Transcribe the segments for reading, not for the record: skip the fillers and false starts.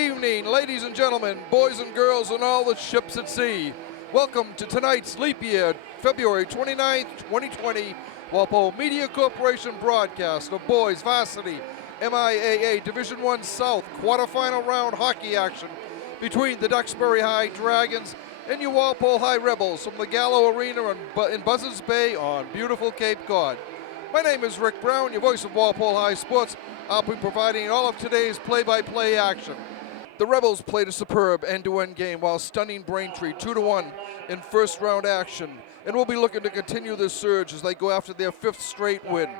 evening, ladies and gentlemen, boys and girls, and all the ships at sea. Welcome to tonight's leap year, February 29th, 2020, Walpole Media Corporation broadcast of boys varsity MIAA Division I South quarterfinal round hockey action between the Duxbury High Dragons and your Walpole High Rebels from the Gallo Arena in Buzzards Bay on beautiful Cape Cod. My name is Rick Brown, your voice of Walpole High Sports. I'll be providing all of today's play-by-play action. The Rebels played a superb end-to-end game while stunning Braintree 2-1 in first-round action, and will be looking to continue this surge as they go after their fifth straight win.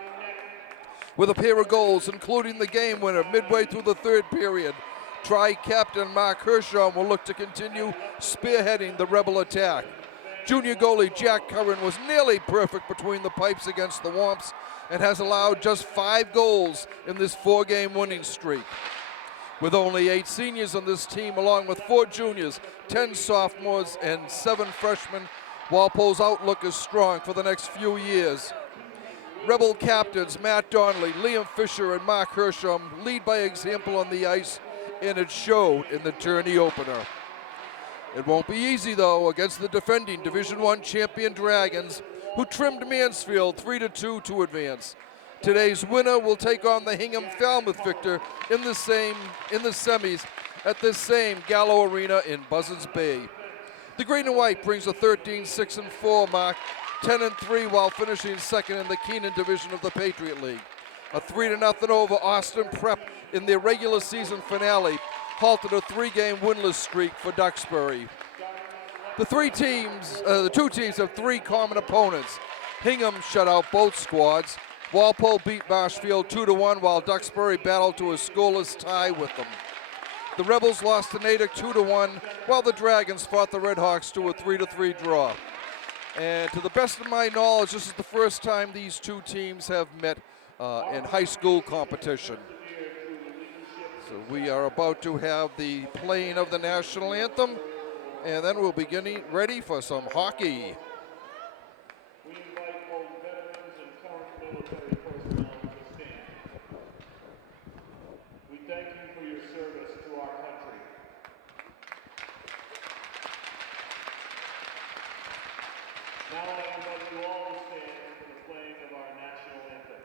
With a pair of goals, including the game winner midway through the third period, Tri-Captain Mark Hershon will look to continue spearheading the Rebel attack. Junior goalie Jack Curran was nearly perfect between the pipes against the Womps and has allowed just 5 goals in this 4-game winning streak. With only 8 seniors on this team, along with 4 juniors, 10 sophomores, and 7 freshmen, Walpole's outlook is strong for the next few years. Rebel captains Matt Donnelly, Liam Fisher, and Mark Hersham lead by example on the ice, and it showed in the tourney opener. It won't be easy, though, against the defending Division I champion Dragons, who trimmed Mansfield 3-2 to advance. Today's winner will take on the Hingham Falmouth victor in the semis at this same Gallo Arena in Buzzards Bay. The Green and White brings a 13-6-4 mark, 10-3 while finishing second in the Keenan division of the Patriot League. A 3-0 over Austin Prep in their regular season finale halted a 3-game winless streak for Duxbury. The two teams have 3 common opponents. Hingham shut out both squads. Walpole beat Marshfield 2-1 while Duxbury battled to a scoreless tie with them. The Rebels lost to Natick 2-1 while the Dragons fought the Redhawks to a 3-3 draw. And to the best of my knowledge, this is the first time these two teams have met in high school competition. So we are about to have the playing of the national anthem, and then we'll be getting ready for some hockey. We invite both veterans and current military personnel to stand. We thank you for your service to our country. Now I invite you all to stand for the playing of our national anthem.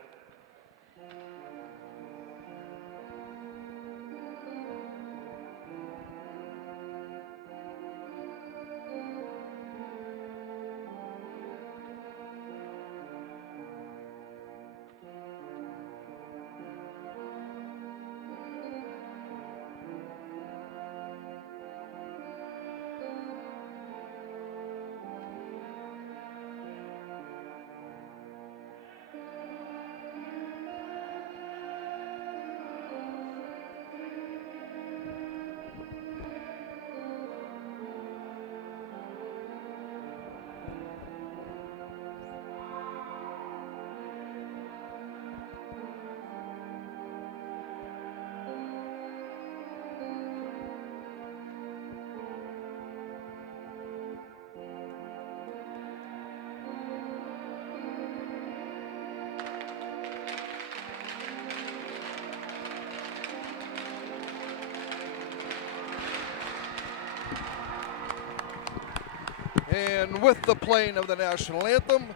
And with the playing of the national anthem,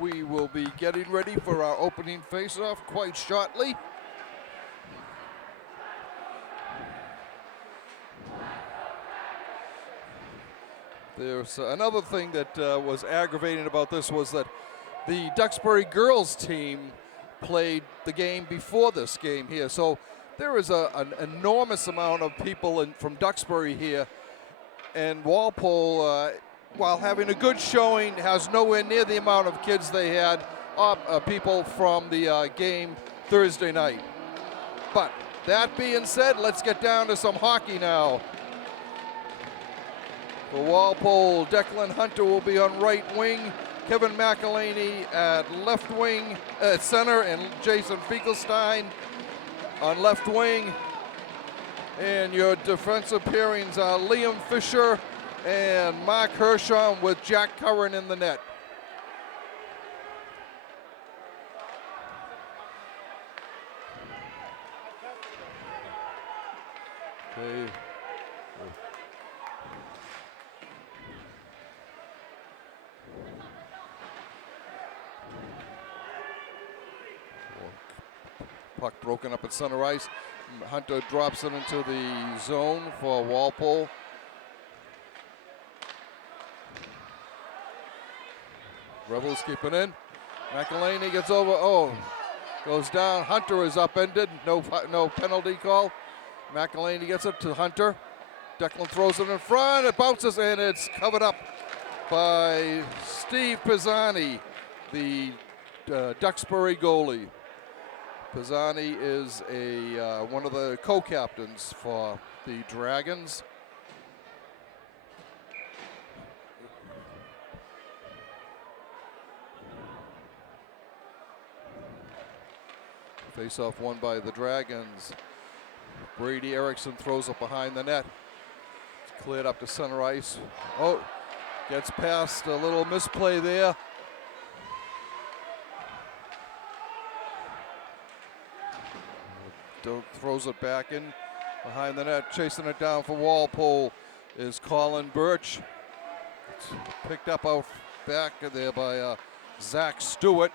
we will be getting ready for our opening face-off quite shortly. There's another thing that was aggravating about this was that the Duxbury girls team played the game before this game here. So there is an enormous amount of people from Duxbury here, and Walpole, while having a good showing, has nowhere near the amount of kids they had, people from the game Thursday night. But that being said, let's get down to some hockey now. For Walpole, Declan Hunter will be on right wing, Kevin McElhaney at left wing, at center, and Jason Finkelstein on left wing. And your defensive pairings are Liam Fisher and Mark Hershon with Jack Curran in the net. Okay. Puck broken up at center ice. Hunter drops it into the zone for Walpole. Rebels keep it in. McElhaney gets over. Oh, goes down. Hunter is upended. No penalty call. McElhaney gets it to Hunter. Declan throws it in front. It bounces and it's covered up by Steve Pisani, the Duxbury goalie. Pisani is one of the co-captains for the Dragons. Face-off won by the Dragons. Brady Erickson throws it behind the net. It's cleared up to center ice. Oh, gets past a little misplay there. Throws it back in behind the net. Chasing it down for Walpole is Colin Birch. It's picked up out back there by Zach Stewart.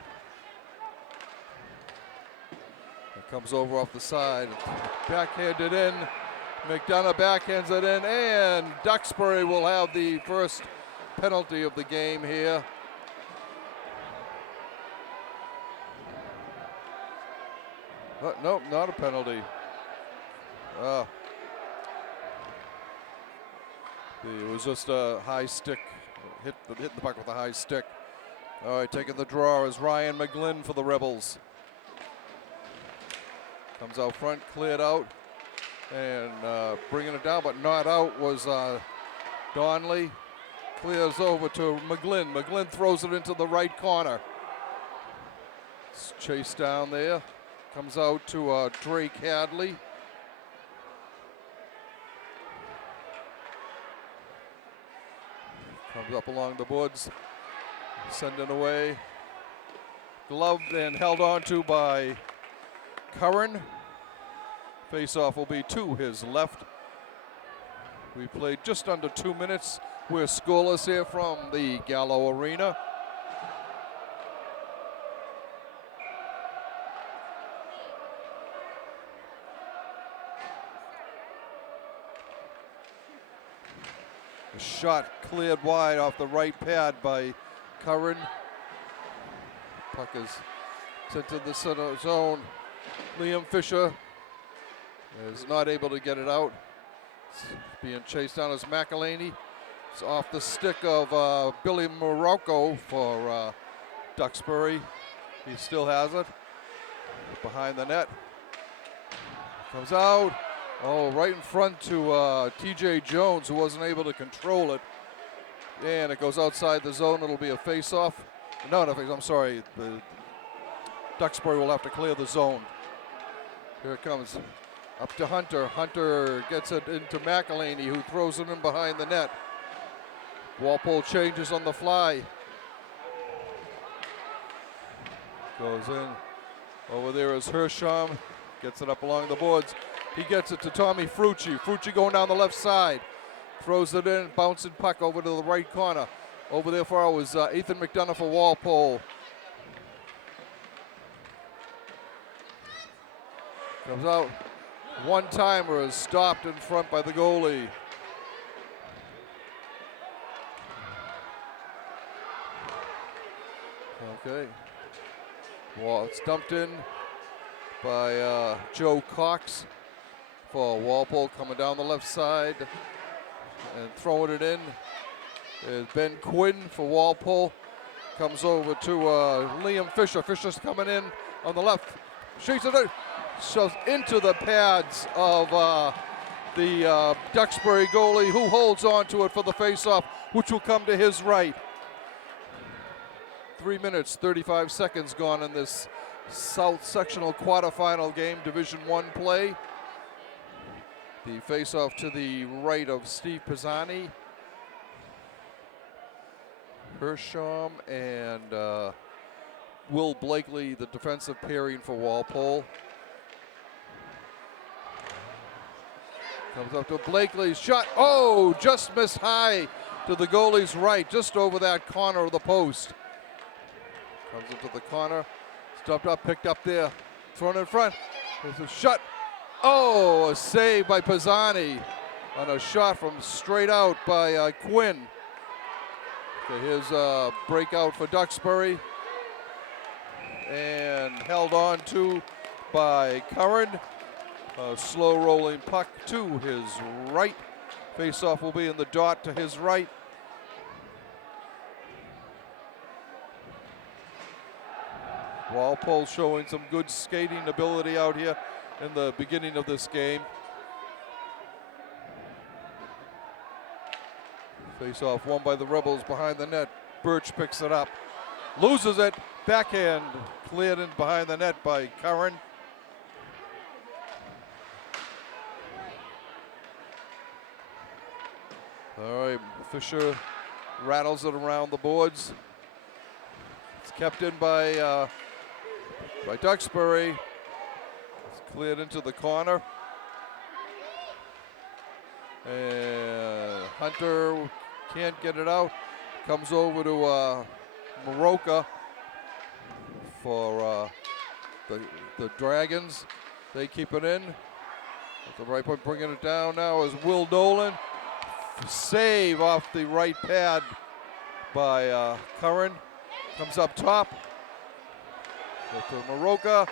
It comes over off the side. Backhanded in. McDonough backhands it in, and Duxbury will have the first penalty of the game here. Nope, not a penalty. It was just a high stick. Hit the puck with a high stick. All right, taking the draw is Ryan McGlynn for the Rebels. Comes out front, cleared out, and bringing it down, but not out was Donnelly. Clears over to McGlynn. McGlynn throws it into the right corner. It's chased down there. Comes out to Drake Hadley. Comes up along the boards. Sending away. Gloved and held on to by Curran. Face-off will be to his left. We played just under 2 minutes. We're scoreless here from the Gallo Arena. A shot cleared wide off the right pad by Curran. Puck is sent to the center zone. Liam Fisher is not able to get it out. It's being chased down as McElhaney. It's off the stick of Billy Morocco for Duxbury. He still has it. Behind the net. Comes out. Oh, right in front to TJ Jones, who wasn't able to control it. And it goes outside the zone. It'll be a face-off. No, I'm sorry. The Duxbury will have to clear the zone. Here it comes. Up to Hunter. Hunter gets it into McElhaney, who throws it in behind the net. Walpole changes on the fly. Goes in. Over there is Hersham. Gets it up along the boards. He gets it to Tommy Frucci. Frucci going down the left side. Throws it in. Bouncing puck over to the right corner. Over there for was Ethan McDonough for Walpole. Comes out. One-timer is stopped in front by the goalie. Okay. Well, it's dumped in by Joe Cox for Walpole, coming down the left side and throwing it in is Ben Quinn for Walpole. Comes over to Liam Fisher. Fisher's coming in on the left. Shoots it in. Shows into the pads of the Duxbury goalie, who holds on to it for the face-off, which will come to his right. 3 minutes, 35 seconds gone in this South Sectional quarterfinal game, Division I play. The face-off to the right of Steve Pisani. Hersham and Will Blakely, the defensive pairing for Walpole. Comes up to Blakely's shot. Oh, just missed high to the goalie's right, just over that corner of the post. Comes into the corner, stubbed up, picked up there, thrown in front. There's a shot. Oh, a save by Pisani on a shot from straight out by Quinn. Okay, here's a breakout for Duxbury. And held on to by Curran. A slow rolling puck to his right. Faceoff will be in the dot to his right. Walpole showing some good skating ability out here in the beginning of this game. Faceoff won by the Rebels behind the net. Birch picks it up. Loses it. Backhand cleared in behind the net by Curran. All right, Fisher rattles it around the boards. It's kept in by Duxbury. It's cleared into the corner. And Hunter can't get it out. Comes over to Maroka for the Dragons. They keep it in. At the right point, bringing it down now is Will Dolan. Save off the right pad by Curran. Comes up top. To Maroka.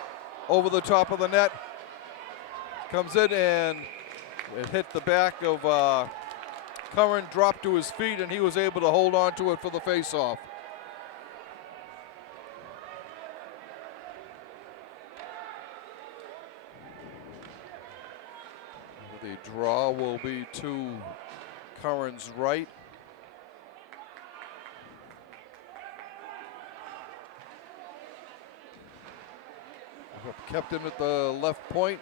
Over the top of the net. Comes in and it hit the back of Curran, dropped to his feet, and he was able to hold on to it for the face-off. The draw will be to Curran's right. Kept in at the left point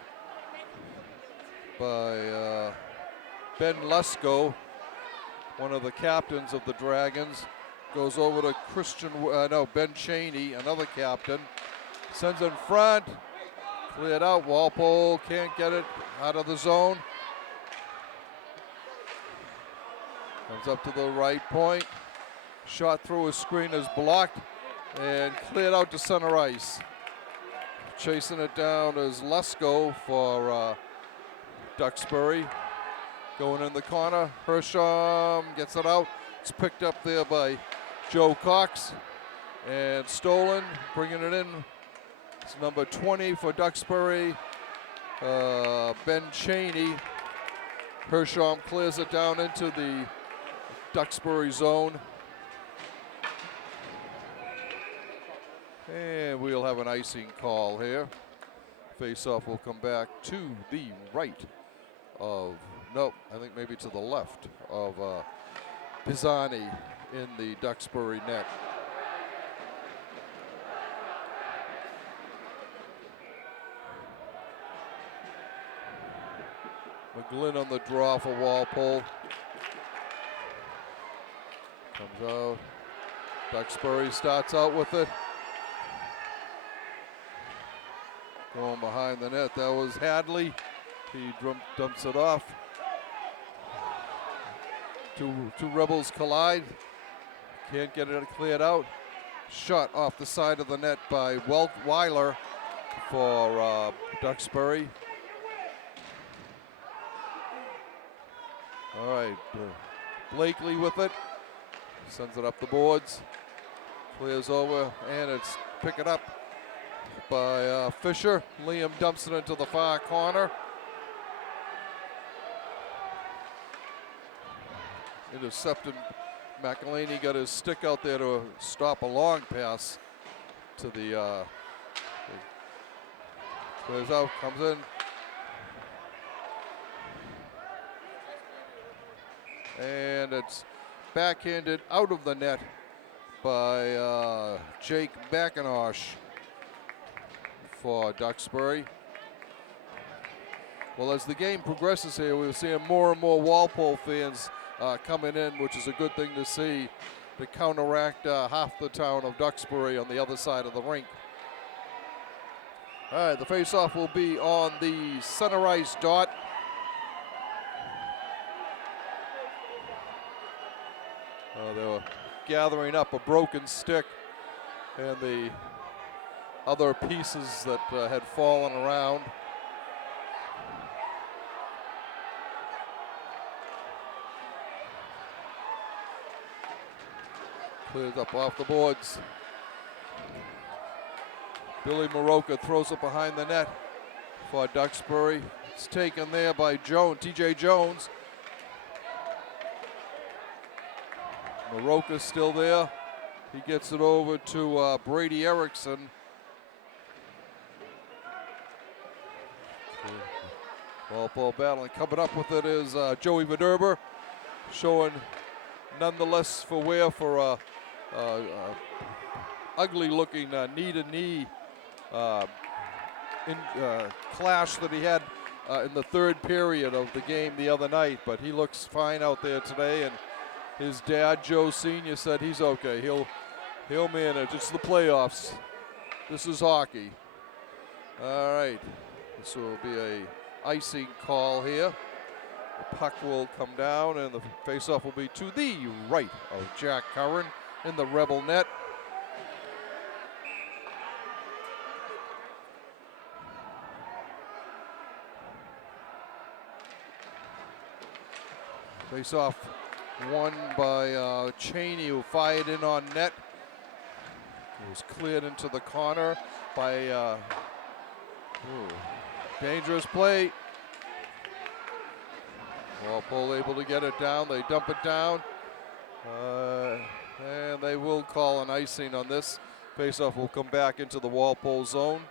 by Ben Lesko, one of the captains of the Dragons. Goes over to Ben Cheney, another captain. Sends in front, cleared out. Walpole can't get it out of the zone. Comes up to the right point. Shot through a screen is blocked and cleared out to center ice. Chasing it down is Lesko for Duxbury. Going in the corner. Hersham gets it out. It's picked up there by Joe Cox. And stolen, bringing it in. It's number 20 for Duxbury. Ben Cheney. Hersham clears it down into the Duxbury zone. And we'll have an icing call here. Face-off will come back to the right of, nope, I think maybe to the left of Pisani in the Duxbury net. McGlynn on the draw for Walpole. Comes out. Duxbury starts out with it. Going behind the net, that was Hadley. He dumps it off. Two Rebels collide. Can't get it cleared out. Shot off the side of the net by Weiler for Duxbury. All right, Blakely with it. Sends it up the boards. Clears over, and it's pick it up by Fisher. Liam dumps it into the far corner. Intercepted. McElhaney got his stick out there to stop a long pass to the clears out, comes in. And it's backhanded out of the net by Jake McIntosh for Duxbury. Well, as the game progresses here, we're seeing more and more Walpole fans coming in, which is a good thing to see, to counteract half the town of Duxbury on the other side of the rink. All right, the face-off will be on the center ice dot. They were gathering up a broken stick and the other pieces that had fallen around. Clears up off the boards. Billy Maroka throws it behind the net for Duxbury. It's taken there by T.J. Jones. Maroka's still there. He gets it over to Brady Erickson. Walpole battling. Coming up with it is Joey Vederber, showing nonetheless for wear for a ugly-looking knee-to-knee clash that he had in the third period of the game the other night. But he looks fine out there today, and his dad, Joe Sr., said he's okay. He'll manage. It's the playoffs. This is hockey. All right. This will be a icing call here. The puck will come down, and the faceoff will be to the right of Jack Curran in the Rebel net. Faceoff won by Cheney, who fired in on net. It was cleared into the corner by dangerous play. Walpole able to get it down. They dump it down. And they will call an icing on this. Faceoff will come back into the Walpole zone.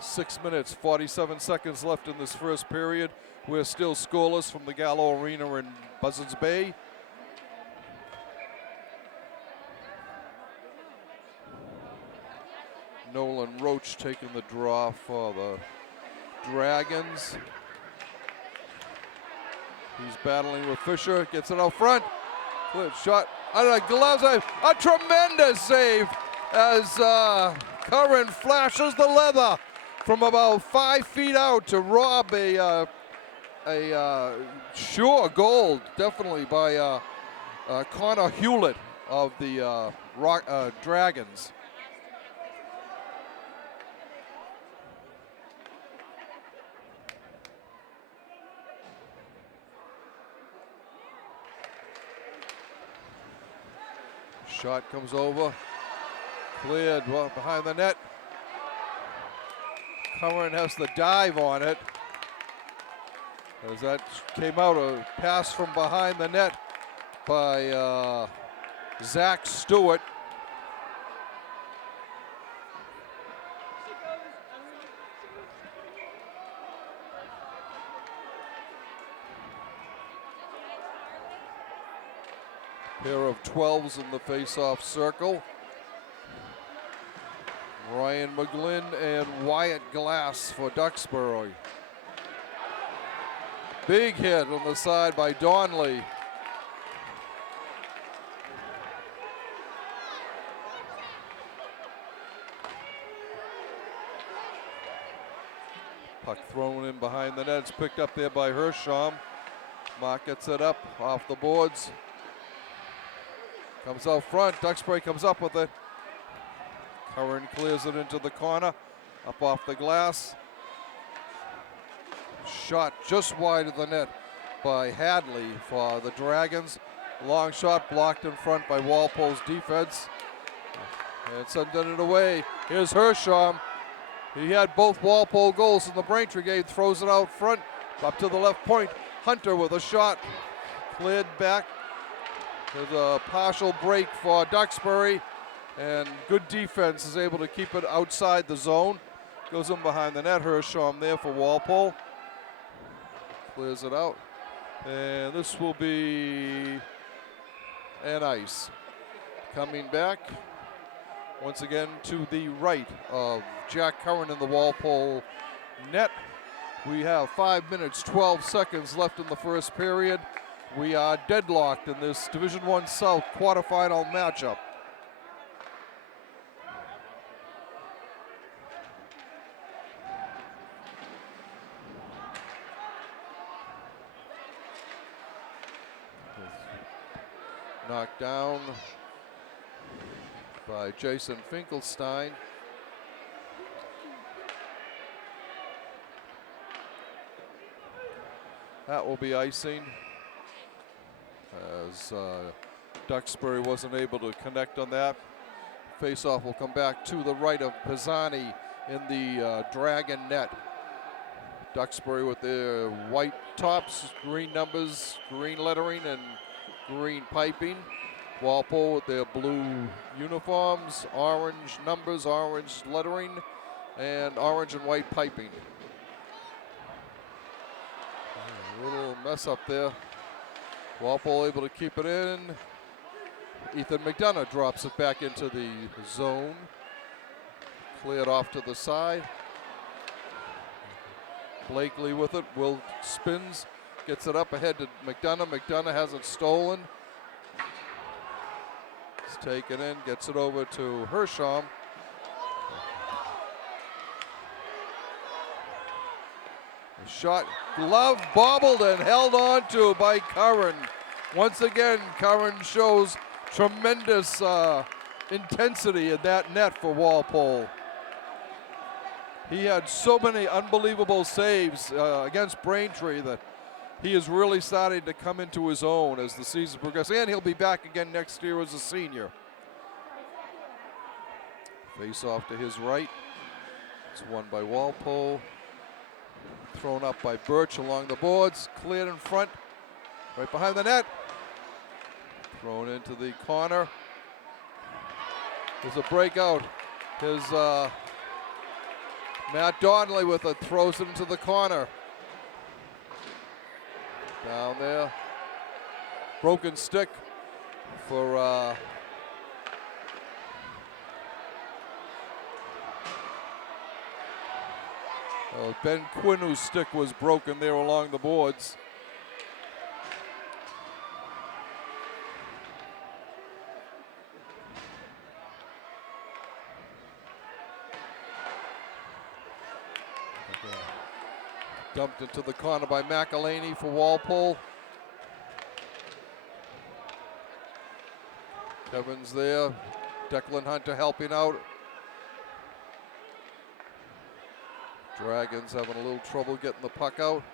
6 minutes, 47 seconds left in this first period. We're still scoreless from the Gallo Arena in Buzzards Bay. Nolan Roach taking the draw for the Dragons. He's battling with Fisher, gets it out front. Good shot out of the gloves. A tremendous save as Curran flashes the leather from about 5 feet out to rob a sure goal, definitely by Connor Hewlett of the Dragons. Shot comes over, cleared well behind the net. Curran has to dive on it. As that came out, a pass from behind the net by Zach Stewart. Pair of 12s in the face-off circle. Ryan McGlynn and Wyatt Glass for Duxbury. Big hit on the side by Donnelly. Puck thrown in behind the net. It's picked up there by Hersham. Mark gets it up off the boards. Comes out front. Duxbury comes up with it. Curran clears it into the corner. Up off the glass. Shot just wide of the net by Hadley for the Dragons. Long shot blocked in front by Walpole's defense. And sending it away. Here's Hersham. He had both Walpole goals in the Braintree game. Throws it out front. Up to the left point. Hunter with a shot. Cleared back. There's a partial break for Duxbury, and good defense is able to keep it outside the zone. Goes in behind the net. Hersham there for Walpole. Clears it out. And this will be an ice. Coming back once again to the right of Jack Curran in the Walpole net. We have 5 minutes, 12 seconds left in the first period. We are deadlocked in this Division I South quarterfinal matchup. Knocked down by Jason Finkelstein. That will be icing, as Duxbury wasn't able to connect on that. Face-off will come back to the right of Pisani in the Dragon net. Duxbury with their white tops, green numbers, green lettering, and green piping. Walpole with their blue uniforms, orange numbers, orange lettering, and orange and white piping. A little mess up there. Walpole able to keep it in. Ethan McDonough drops it back into the zone. Cleared off to the side. Blakely with it. Will spins, gets it up ahead to McDonough. McDonough has it stolen. It's taken in, gets it over to Hersham. The shot, glove bobbled and held on to by Curran. Once again, Curran shows tremendous intensity in that net for Walpole. He had so many unbelievable saves against Braintree that he is really starting to come into his own as the season progresses, and he'll be back again next year as a senior. Face off to his right. It's won by Walpole. Thrown up by Birch along the boards. Cleared in front, right behind the net. Thrown into the corner. There's a breakout. Here's Matt Donnelly with it, throws it into the corner. Down there. Broken stick for Ben Quinn, whose stick was broken there along the boards. Dumped into the corner by McElhaney for Walpole. Kevin's there. Declan Hunter helping out. Dragons having a little trouble getting the puck out.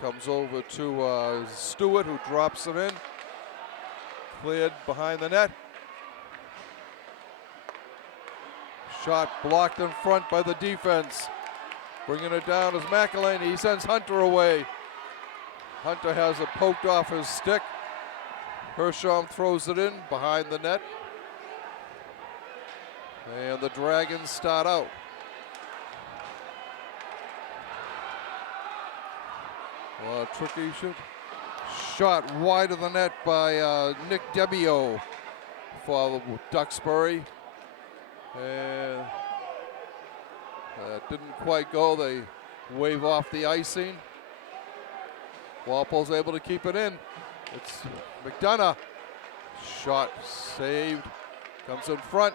Comes over to Stewart, who drops it in. Cleared behind the net. Shot blocked in front by the defense. Bringing it down is McElhaney. He sends Hunter away. Hunter has it poked off his stick. Hersham throws it in behind the net. And the Dragons start out. Tricky shot wide of the net by Nick Debbio for Duxbury. And didn't quite go. They wave off the icing. Walpole's able to keep it in. It's McDonough. Shot saved. Comes in front.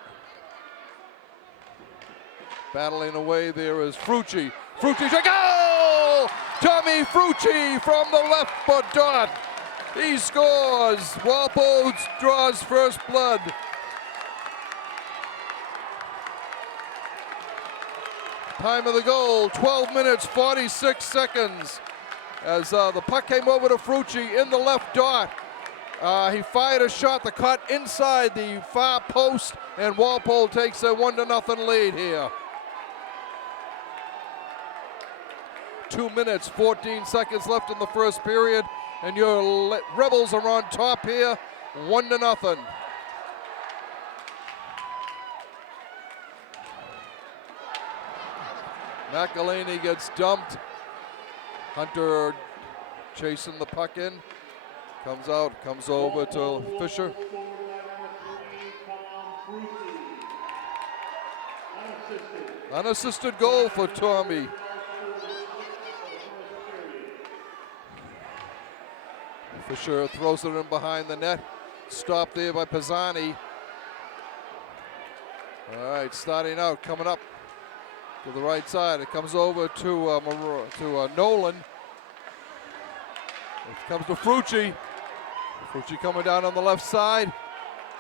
Battling away there is Frucci. Frucci, goal! Tommy Frucci from the left foot dot. He scores. Walpole draws first blood. Time of the goal, 12 minutes, 46 seconds. As the puck came over to Frucci in the left dot. He fired a shot that caught inside the far post, and Walpole takes a 1-0 lead here. 2 minutes, 14 seconds left in the first period, and your Rebels are on top here, 1-0. McElhaney gets dumped. Hunter chasing the puck in. Comes out, comes over to Fisher. Unassisted goal for Tommy. Fisher throws it in behind the net. Stopped there by Pisani. All right, starting out, coming up to the right side. It comes over to Nolan. It comes to Frucci. Fucci coming down on the left side.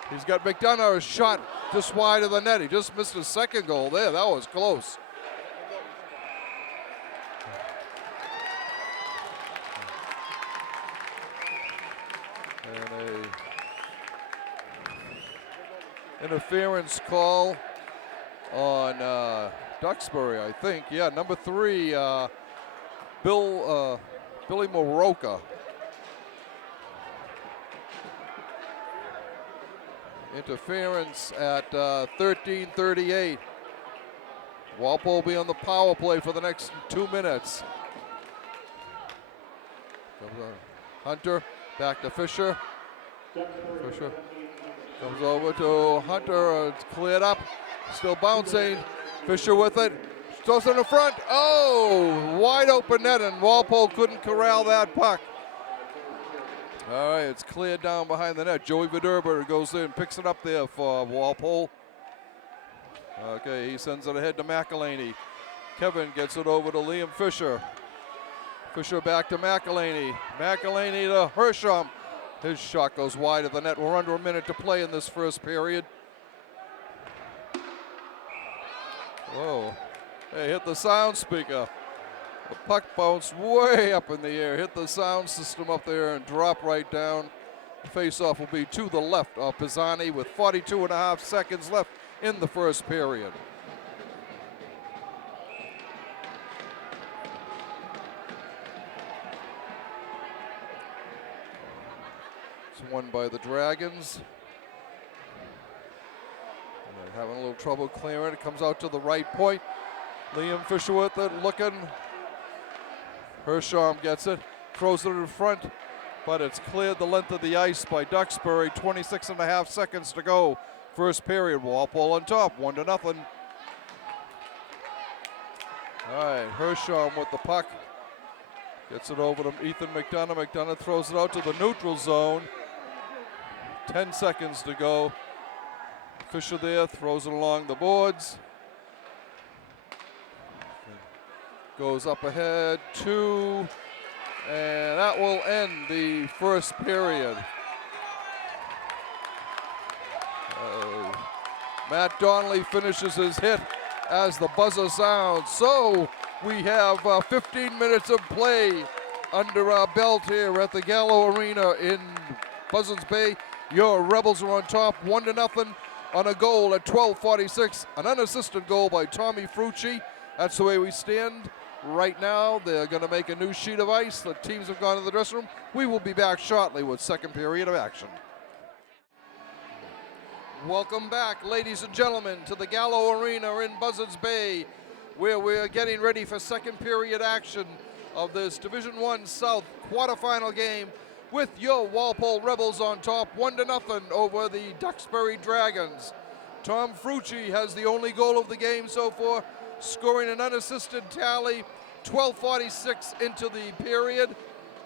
He's got McDonough, a shot just wide of the net. He just missed his second goal there. That was close. And a interference call on Duxbury, I think. Yeah, number 3, Billy Moroka. Interference at 13:38. Walpole will be on the power play for the next 2 minutes. Hunter back to Fisher. Fisher comes over to Hunter. It's cleared up. Still bouncing. Fisher with it. Throws in the front. Oh, wide open net, and Walpole couldn't corral that puck. All right, it's cleared down behind the net. Joey Vederber goes in and picks it up there for Walpole. Okay, he sends it ahead to McElhaney. Kevin gets it over to Liam Fisher. Fisher back to McElhaney. McElhaney to Hersham. His shot goes wide of the net. We're under a minute to play in this first period. Whoa, hey, hit the sound speaker. The puck bounced way up in the air, hit the sound system up there and dropped right down. The face-off will be to the left of Pisani with 42.5 seconds left in the first period. It's won by the Dragons. And they're having a little trouble clearing. It comes out to the right point. Liam Fisher with it, looking. Hersham gets it, throws it in front, but it's cleared the length of the ice by Duxbury. 26.5 seconds to go. First period, Walpole on top, 1-0. All right, Hersham with the puck. Gets it over to Ethan McDonough. McDonough throws it out to the neutral zone. 10 seconds to go. Fisher there, throws it along the boards. Goes up ahead, 2, and that will end the first period. Matt Donnelly finishes his hit as the buzzer sounds. So we have 15 minutes of play under our belt here at the Gallo Arena in Buzzards Bay. Your Rebels are on top, 1-0 on a goal at 12:46. An unassisted goal by Tommy Frucci. That's the way we stand. Right now, they're going to make a new sheet of ice. The teams have gone to the dressing room. We will be back shortly with second period of action. Welcome back, ladies and gentlemen, to the Gallo Arena in Buzzards Bay, where we're getting ready for second period action of this Division I South quarterfinal game with your Walpole Rebels on top, 1-0 over the Duxbury Dragons. Tom Frucci has the only goal of the game so far, scoring an unassisted tally, 12:46 into the period,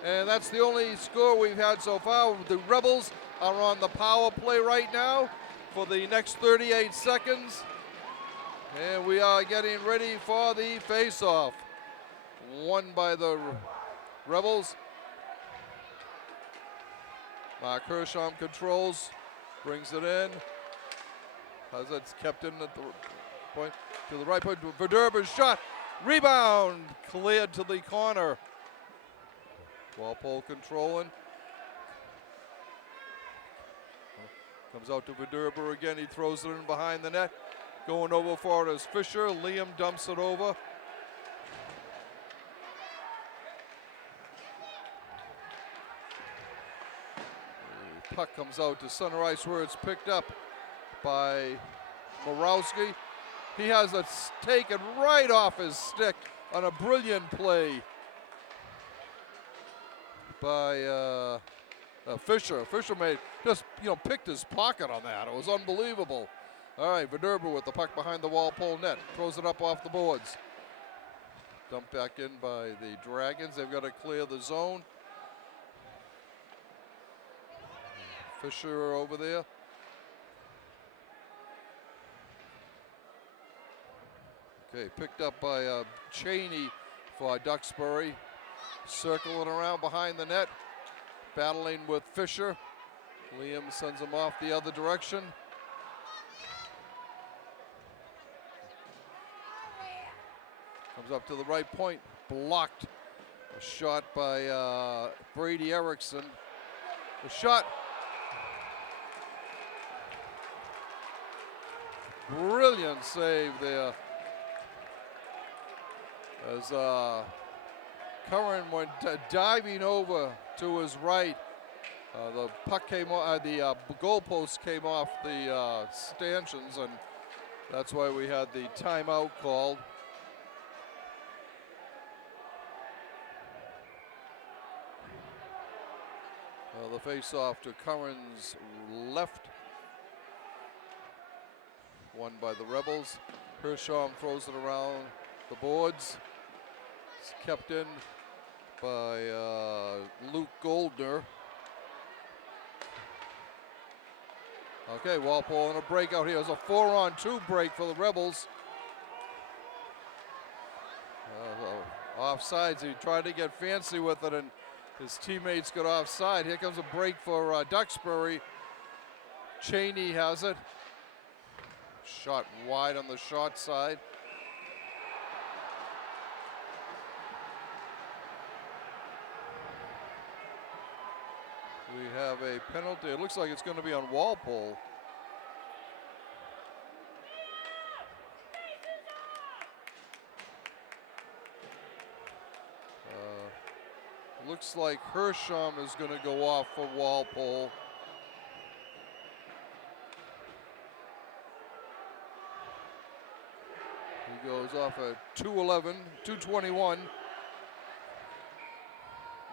and that's the only score we've had so far. The Rebels are on the power play right now for the next 38 seconds, and we are getting ready for the face-off. Won by the Rebels. Mark Hersham controls, brings it in, as it's kept in at the point, to the right point, Vederber's shot, rebound, cleared to the corner. Walpole controlling. Comes out to Vederber again, he throws it in behind the net. Going over for it is Fisher, Liam dumps it over. The puck comes out to center ice where it's picked up by Morowski. He has it taken right off his stick on a brilliant play by Fisher. Fisher picked his pocket on that. It was unbelievable. All right, Vederber with the puck behind the Walpole net. Throws it up off the boards. Dumped back in by the Dragons. They've got to clear the zone. Fisher over there. Okay, picked up by Cheney for Duxbury. Circling around behind the net. Battling with Fisher. Liam sends him off the other direction. Comes up to the right point, blocked. A shot by Brady Erickson. The shot. Brilliant save there. As Curran went diving over to his right. The puck came off, the goalpost came off the stanchions, and that's why we had the timeout called. The face-off to Curran's left, won by the Rebels. Hersham throws it around the boards. It's kept in by Luke Goldner. Okay, Walpole on a breakout here. It's a 4-on-2 break for the Rebels. Offsides, he tried to get fancy with it, and his teammates got offside. Here comes a break for Duxbury. Cheney has it. Shot wide on the short side. We have a penalty. It looks like it's going to be on Walpole. Looks like Hersham is going to go off for Walpole. He goes off at 2:11, 2:21.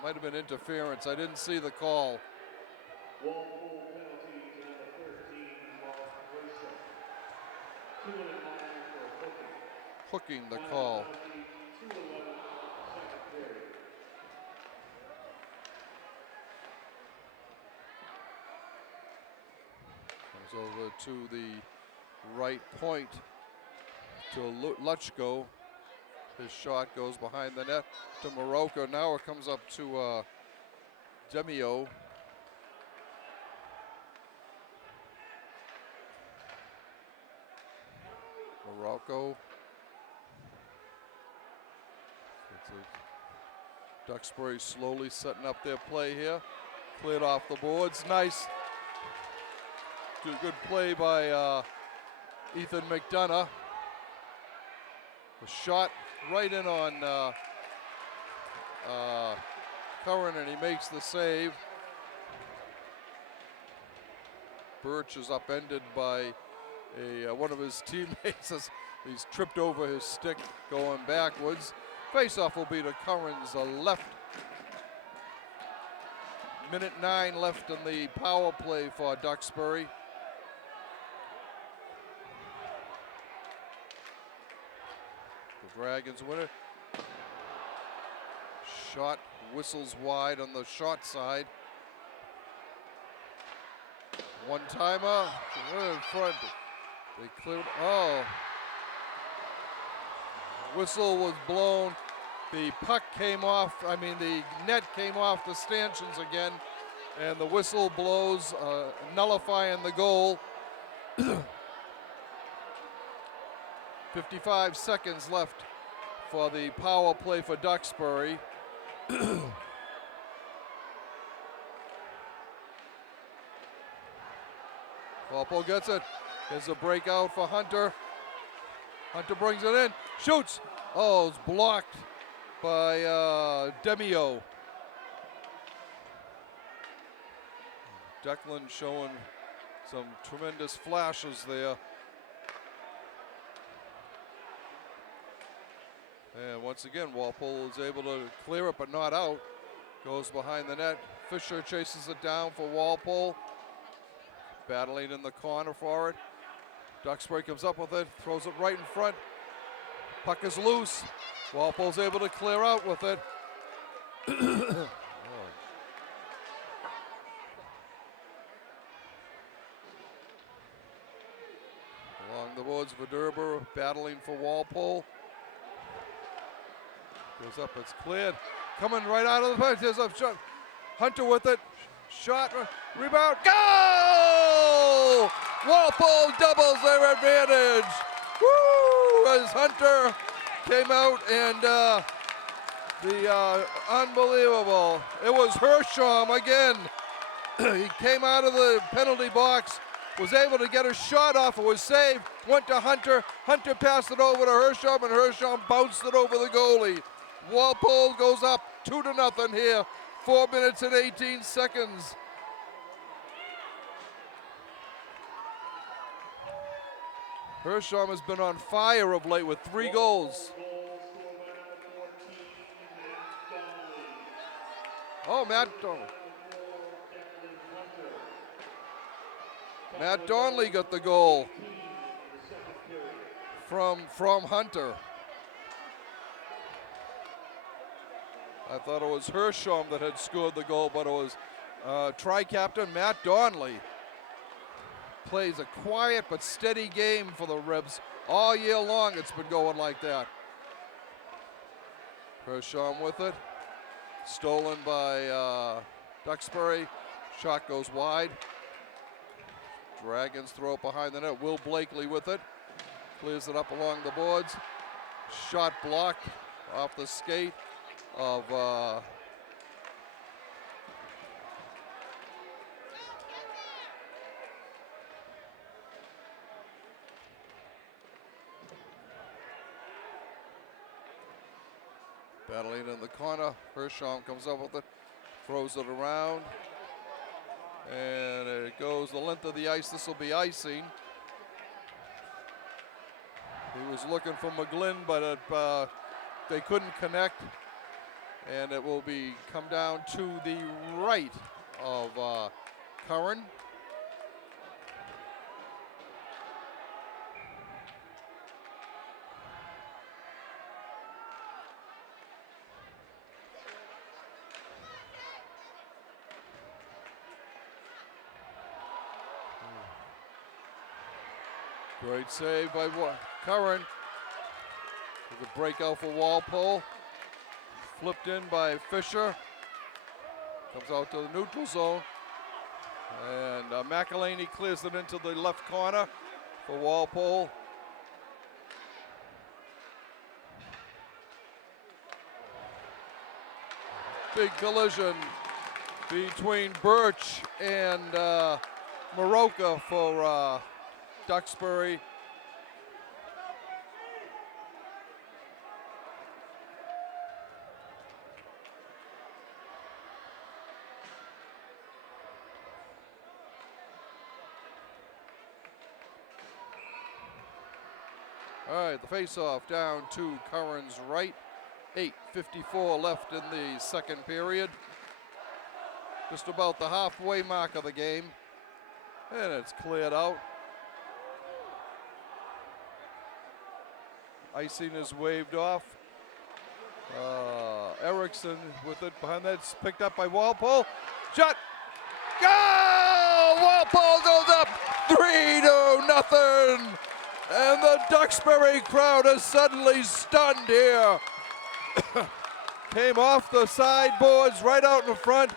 Might have been interference. I didn't see the call. Walpole penalty to number 13, Mark Hersham. 2 and a 9 for hooking. Hooking the call. 2-11, second period. Comes over to the right point to Luchko. His shot goes behind the net to Morocco. Now it comes up to Demio. Morocco. Duxbury slowly setting up their play here. Cleared off the boards. Nice. Good play by Ethan McDonough. The shot right in on Curran, and he makes the save. Birch is upended by one of his teammates as he's tripped over his stick going backwards. Face-off will be to Curran's left. Minute 9 left in the power play for Duxbury. The Dragons win it. Shot whistles wide on the short side. One-timer in front. They cleared. Oh. Whistle was blown. The puck came off. The net came off the stanchions again, and the whistle blows, nullifying the goal. 55 seconds left for the power play for Duxbury. Walpole gets it. There's a breakout for Hunter. Hunter brings it in, shoots. Oh, it's blocked by Demio. Declan showing some tremendous flashes there. And once again, Walpole is able to clear it, but not out. Goes behind the net. Fisher chases it down for Walpole. Battling in the corner for it. Duxbury comes up with it, throws it right in front. Puck is loose. Walpole's able to clear out with it. Oh. Along the boards, Verderber battling for Walpole. Goes up, it's cleared. Coming right out of the puck, there's a shot. Hunter with it. Shot, rebound, goal! Walpole doubles their advantage. Woo! As Hunter came out and unbelievable. It was Hersham again. He came out of the penalty box, was able to get a shot off. It was saved, went to Hunter. Hunter passed it over to Hersham, and Hersham bounced it over the goalie. Walpole goes up 2-0 here. 4 minutes and 18 seconds. Hersham has been on fire of late with 3 goals. Oh, Matt Donnelly got the goal from Hunter. I thought it was Hersham that had scored the goal, but it was tri-captain Matt Donnelly. Plays a quiet but steady game for the Rebs. All year long it's been going like that. Hersham with it. Stolen by Duxbury. Shot goes wide. Dragons throw it behind the net. Will Blakely with it. Clears it up along the boards. Shot blocked off the skate of battling in the corner. Hersham comes up with it, throws it around, and it goes the length of the ice. This will be icing. He was looking for McGlynn, but they couldn't connect, and it will be come down to the right of Curran. Great save by Curran. The breakout for Walpole. Flipped in by Fisher. Comes out to the neutral zone. And McElhaney clears it into the left corner for Walpole. Big collision between Birch and Maroka for Duxbury. All right, the face-off down to Curran's right. 8:54 left in the second period. Just about the halfway mark of the game. And it's cleared out. Icing is waved off. Erickson with it behind that. It's picked up by Walpole. Shot. Goal! Walpole goes up 3-0. And the Duxbury crowd is suddenly stunned here. Came off the sideboards right out in front,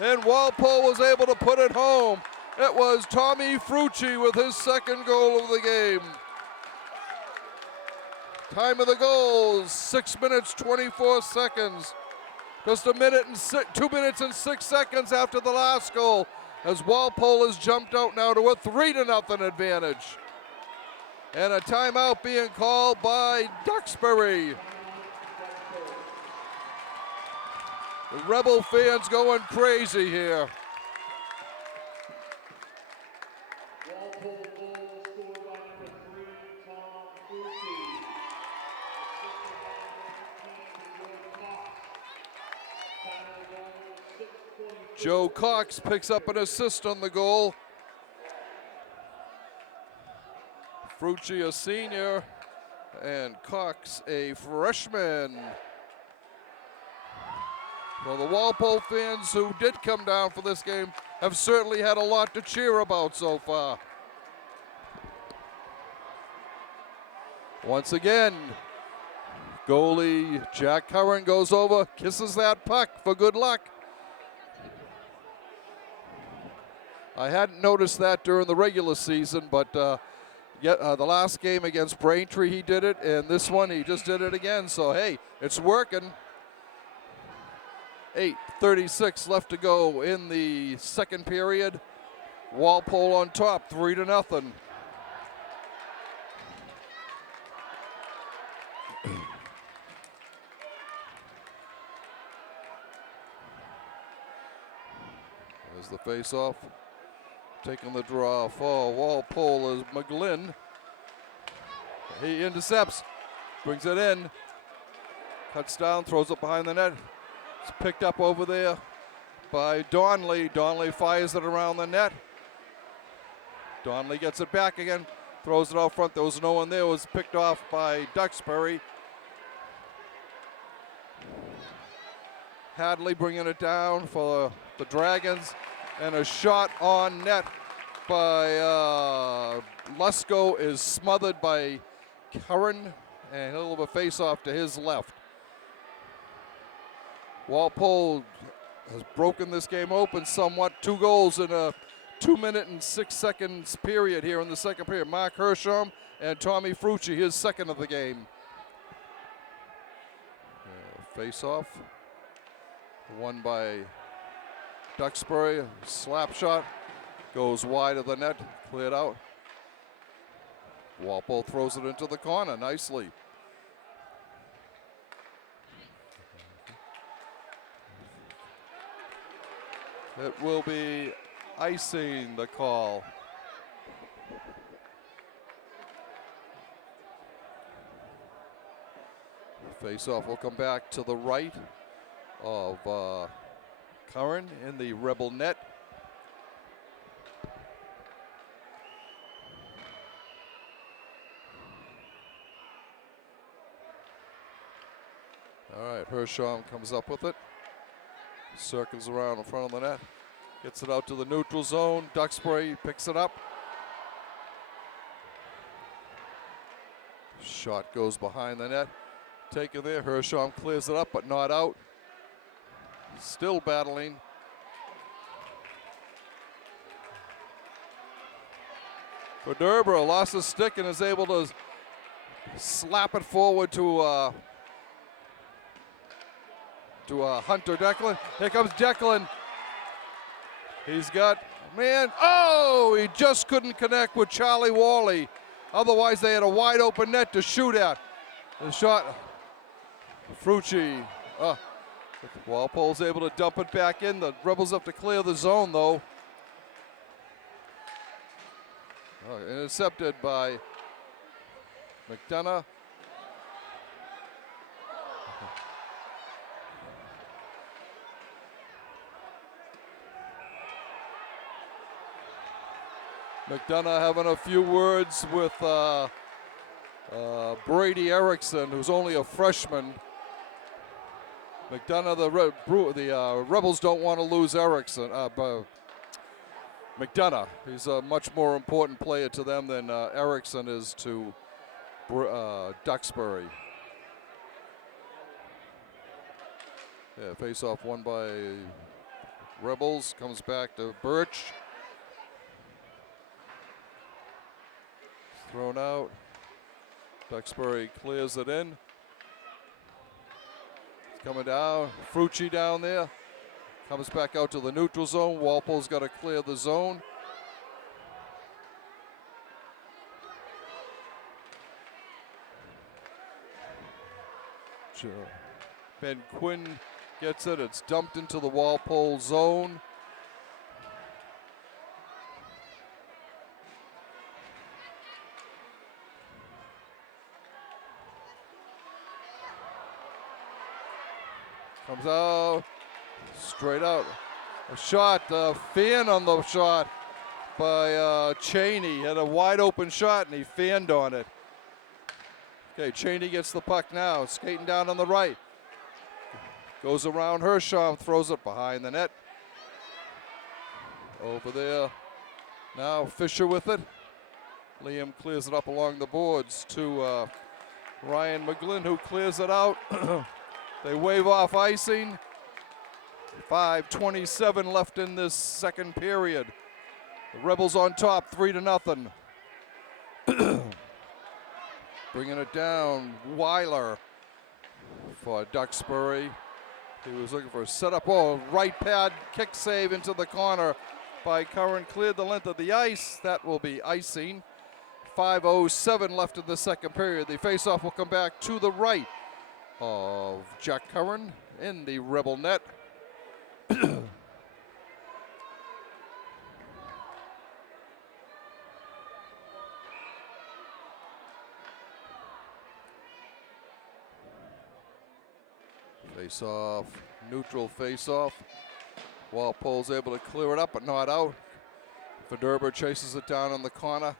and Walpole was able to put it home. It was Tommy Frucci with his second goal of the game. Time of the goal, 6 minutes, 24 seconds. Just 2 minutes and 6 seconds after the last goal, as Walpole has jumped out now to a 3-0 advantage. And a timeout being called by Duxbury. The Rebel fans going crazy here. Walpole goal scored by number 3, Tom Frucci. Joe Cox picks up an assist on the goal. Frucci, a senior, and Cox, a freshman. Well, the Walpole fans who did come down for this game have certainly had a lot to cheer about so far. Once again, goalie Jack Curran goes over, kisses that puck for good luck. I hadn't noticed that during the regular season, but the last game against Braintree he did it, and this one he just did it again. So hey, it's working. 8:36 left to go in the second period. Walpole on top, 3-0. There's the face-off. Taking the draw for Walpole is McGlynn. He intercepts, brings it in, cuts down, throws it behind the net. It's picked up over there by Donnelly. Donnelly fires it around the net. Donnelly gets it back again, throws it out front. There was no one there. It was picked off by Duxbury. Hadley bringing it down for the Dragons, and a shot on net by Lusko is smothered by Curran, and he'll have a face-off to his left. Walpole has broken this game open somewhat. 2 goals in a 2-minute and 6 seconds period here in the second period. Mark Hersham and Tommy Frucci, his second of the game. Face-off. Won by Duxbury. Slap shot. Goes wide of the net. Cleared out. Walpole throws it into the corner nicely. It will be icing, the call. Face-off will come back to the right of Curran in the Rebel net. All right, Hersham comes up with it. Circles around in front of the net. Gets it out to the neutral zone. Duxbury picks it up. Shot goes behind the net. Taken there. Hersham clears it up, but not out. Still battling. Verderbra lost his stick and is able to slap it forward to Hunter Declan. Here comes Declan. He's got, man, oh, he just couldn't connect with Charlie Wally. Otherwise, they had a wide open net to shoot at. The shot, Frucci. Walpole's able to dump it back in. The Rebels have to clear the zone, though. Intercepted by McDonough. McDonough having a few words with Brady Erickson, who's only a freshman. McDonough, the Rebels don't want to lose Erickson. McDonough, he's a much more important player to them than Erickson is to Duxbury. Yeah, face-off won by Rebels. Comes back to Birch. Thrown out. Duxbury clears it in. Coming down. Frucci down there. Comes back out to the neutral zone. Walpole's got to clear the zone. Ben Quinn gets it. It's dumped into the Walpole zone. Comes out, straight out. A shot, fan on the shot by Cheney. Had a wide open shot and he fanned on it. Okay, Cheney gets the puck now, skating down on the right. Goes around Hersham, throws it behind the net. Over there, now Fisher with it. Liam clears it up along the boards to Ryan McGlynn, who clears it out. They wave off icing. 5:27 left in this second period. The Rebels on top, 3-0. Bringing it down, Weiler for Duxbury. He was looking for a setup. Oh, right pad, kick save into the corner by Curran. Cleared the length of the ice. That will be icing. 5:07 left in the second period. The faceoff will come back to the right of Jack Curran in the Rebel net. Face-off, neutral face-off. Walpole's able to clear it up, but not out. Verderber chases it down in the corner,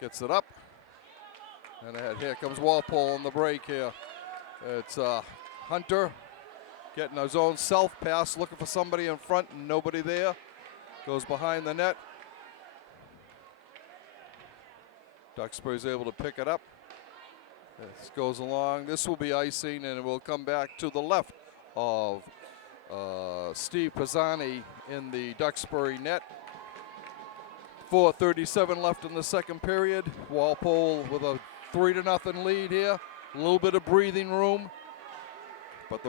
gets it up, and ahead. Here comes Walpole on the break here. It's Hunter getting his own self-pass, looking for somebody in front, and nobody there. Goes behind the net. Duxbury's able to pick it up. This goes along. This will be icing, and it will come back to the left of Steve Pisani in the Duxbury net. 4:37 left in the second period. Walpole with a 3-0 lead here. A little bit of breathing room, but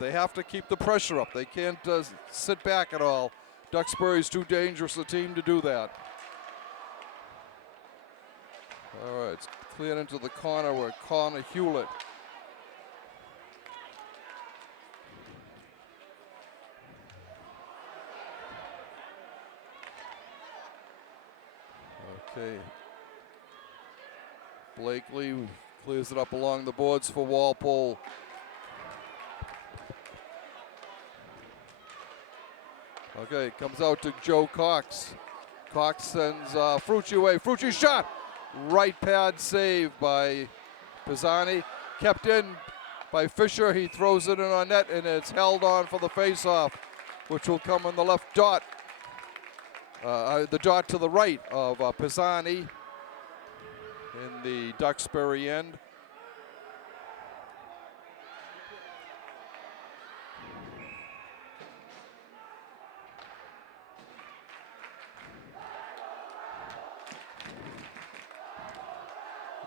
they have to keep the pressure up. They can't sit back at all. Duxbury's too dangerous a team to do that. All right, it's cleared into the corner where Connor Hewlett. Okay. Blakely clears it up along the boards for Walpole. Okay, comes out to Joe Cox. Cox sends Frucci away. Frucci shot! Right pad save by Pisani. Kept in by Fisher. He throws it in on net, and it's held on for the face-off, which will come on the left dot. The dot to the right of Pisani in the Duxbury end.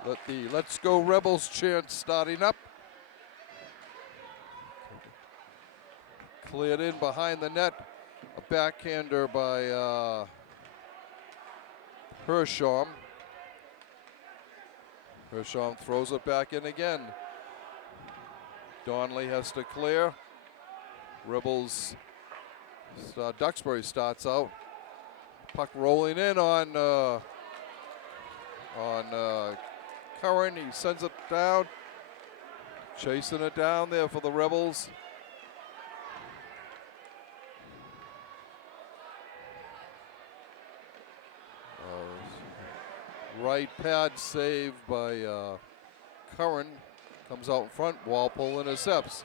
Let the Let's Go Rebels chant starting up. Cleared in behind the net. A backhander by Hersham. Hersham throws it back in again. Donnelly has to clear. Rebels, Duxbury starts out. Puck rolling in on Curran. He sends it down. Chasing it down there for the Rebels. Right pad save by Curran. Comes out in front. Walpole intercepts.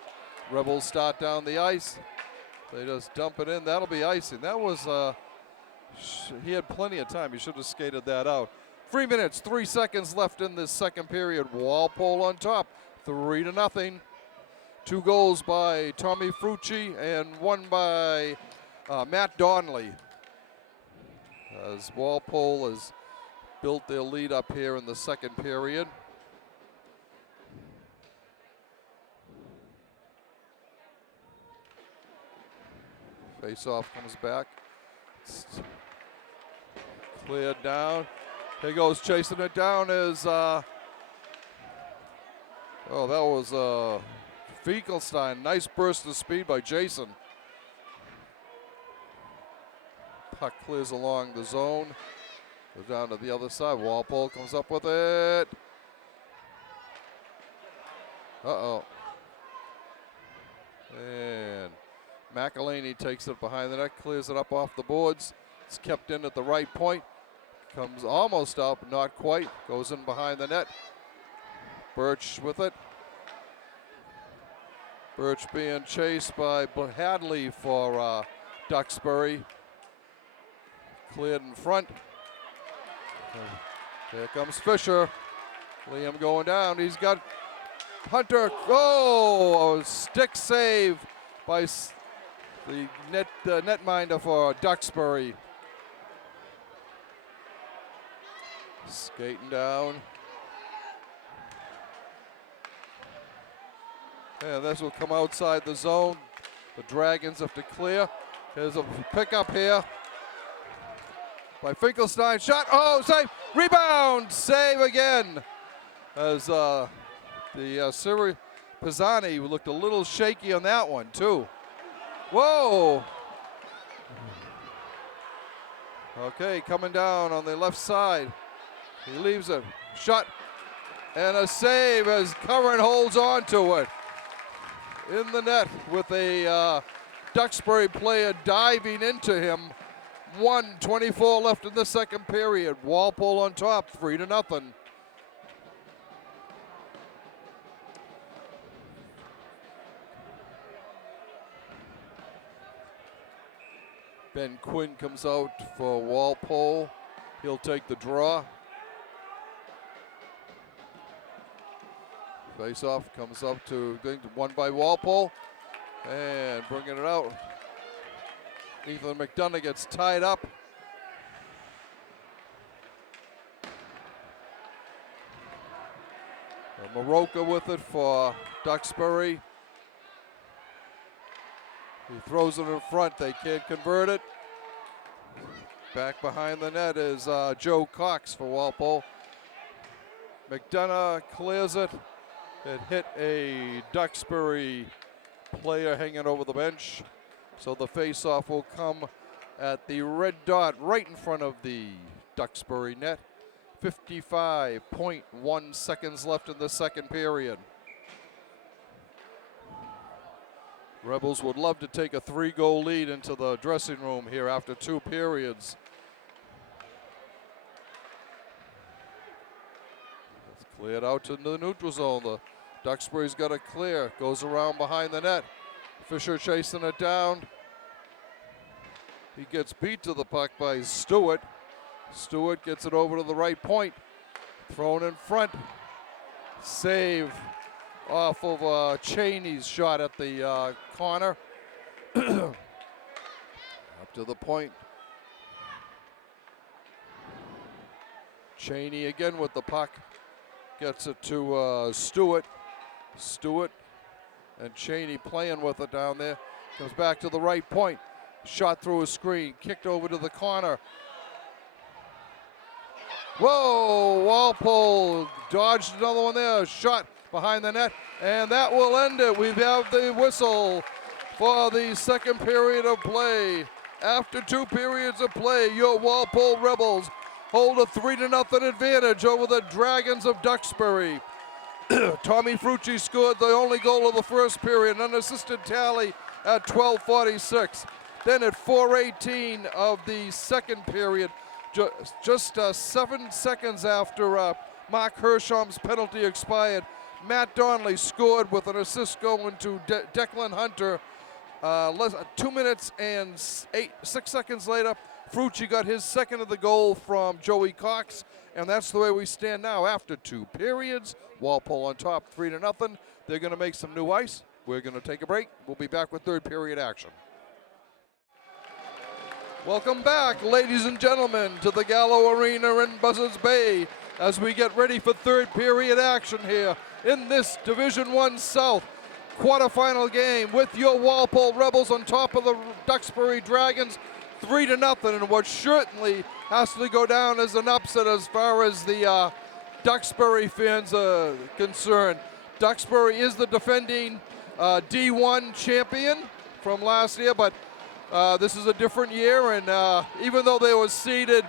Rebels start down the ice. They just dump it in. That'll be icing. That was, he had plenty of time. He should have skated that out. 3 minutes, 3 seconds left in this second period. Walpole on top, 3-0. 2 goals by Tommy Frucci and 1 by Matt Donnelly. As Walpole has built their lead up here in the second period. Face-off comes back. It's cleared down. He goes chasing it down as, that was Finkelstein. Nice burst of speed by Jason. Puck clears along the zone. Goes down to the other side. Walpole comes up with it. Uh-oh. And McElhaney takes it behind the net, clears it up off the boards. It's kept in at the right point. Comes almost up, not quite. Goes in behind the net. Birch with it. Birch being chased by Hadley for Duxbury. Cleared in front. Here comes Fisher. Liam going down. He's got Hunter. Oh, a stick save by the netminder for Duxbury. Skating down. And this will come outside the zone. The Dragons have to clear. Here's a pickup here by Finkelstein. Shot. Oh, save. Rebound. Save again. As the Siri Pisani looked a little shaky on that one, too. Whoa. Okay, coming down on the left side. He leaves it. Shot. And a save as Curran holds on to it. In the net with a Duxbury player diving into him. 1:24 left in the second period. Walpole on top, 3-0. Ben Quinn comes out for Walpole. He'll take the draw. Face-off comes up to one by Walpole and bringing it out. Ethan McDonough gets tied up. Maroka with it for Duxbury. He throws it in front. They can't convert it. Back behind the net is Joe Cox for Walpole. McDonough clears it. It hit a Duxbury player hanging over the bench. So the face-off will come at the red dot right in front of the Duxbury net. 55.1 seconds left in the second period. Rebels would love to take a 3-goal lead into the dressing room here after 2 periods. It's cleared out to the neutral zone. The Duxbury's got it clear. Goes around behind the net. Fisher chasing it down. He gets beat to the puck by Stewart. Stewart gets it over to the right point. Thrown in front. Save off of Cheney's shot at the corner. Up to the point. Cheney again with the puck. Gets it to Stewart. Stewart and Cheney playing with it down there. Comes back to the right point. Shot through a screen. Kicked over to the corner. Whoa, Walpole dodged another one there. Shot behind the net, and that will end it. We have the whistle for the second period of play. After 2 periods of play, your Walpole Rebels hold a 3-0 advantage over the Dragons of Duxbury. Tommy Frucci scored the only goal of the first period, an unassisted tally at 12:46. Then at 4:18 of the second period, just 7 seconds after Mark Hershom's penalty expired, Matt Donnelly scored with an assist going to Declan Hunter. 2 minutes and 6 seconds later, Frucci got his second of the goal from Joey Cox, and that's the way we stand now after 2 periods. Walpole on top, 3-0. They're going to make some new ice. We're going to take a break. We'll be back with third period action. Welcome back, ladies and gentlemen, to the Gallo Arena in Buzzards Bay as we get ready for third period action here in this Division I South quarterfinal game with your Walpole Rebels on top of the Duxbury Dragons, 3-0, and what certainly has to go down as an upset as far as the Duxbury fans are concerned. Duxbury is the defending D1 champion from last year, but this is a different year, and even though they were seeded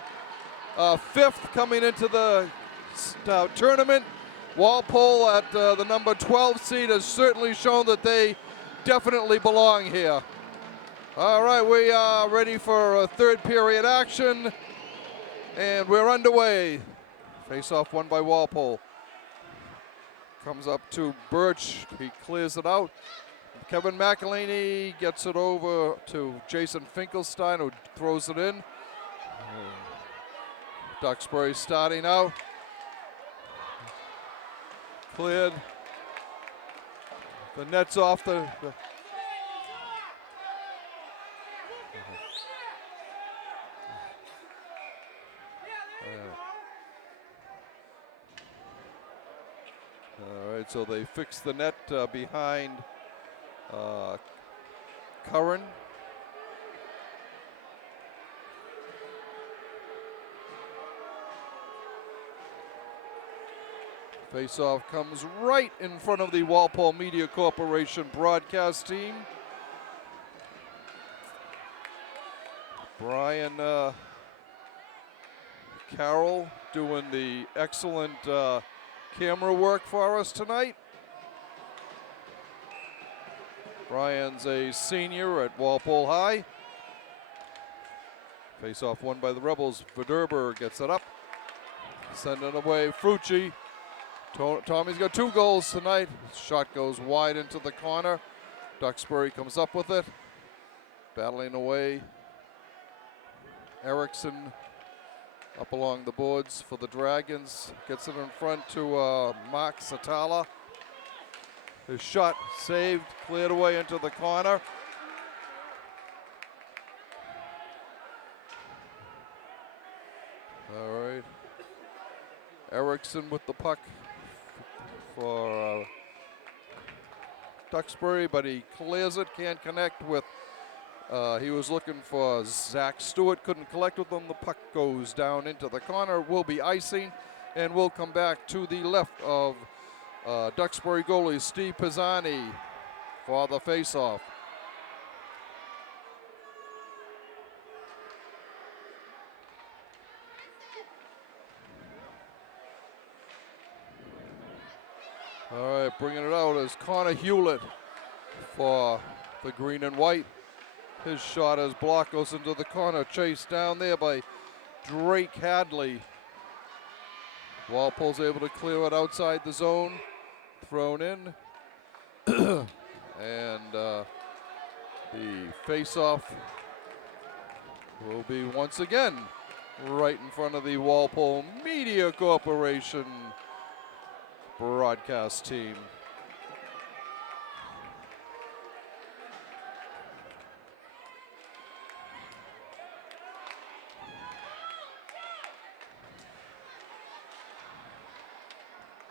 5th coming into the tournament, Walpole at the number 12 seed has certainly shown that they definitely belong here. All right, we are ready for third period action, and we're underway. Face-off won by Walpole. Comes up to Birch. He clears it out. Kevin McElhaney gets it over to Jason Finkelstein, who throws it in. Duxbury starting out. Cleared. The net's off the right, so they fixed the net behind Curran. Faceoff comes right in front of the Walpole Media Corporation broadcast team. Brian Carroll doing the excellent camera work for us tonight. Brian's a senior at Walpole High. Face-off won by the Rebels. Verderber gets it up. Sending away Frucci. Tommy's got 2 goals tonight. Shot goes wide into the corner. Duxbury comes up with it. Battling away. Erickson up along the boards for the Dragons. Gets it in front to Mark Satala. His shot saved, cleared away into the corner. All right. Erickson with the puck for Duxbury, but he clears it, can't connect with, he was looking for Zach Stewart, couldn't collect with him. The puck goes down into the corner, will be icing, and we'll come back to the left of Duxbury goalie Steve Pisani for the face-off. All right, bringing it out is Connor Hewlett for the green and white. His shot is blocked, goes into the corner, chased down there by Drake Hadley. Walpole's able to clear it outside the zone, thrown in. And the face-off will be once again right in front of the Walpole Media Corporation broadcast team.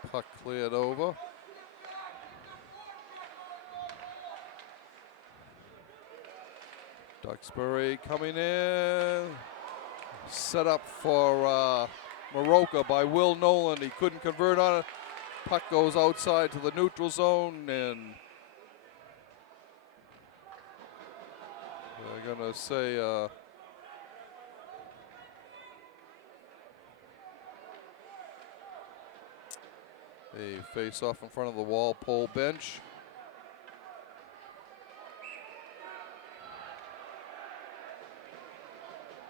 Puck cleared over. Duxbury coming in. Set up for Maroka by Will Nolan. He couldn't convert on it. Puck goes outside to the neutral zone, and they're gonna say a face-off in front of the Walpole bench.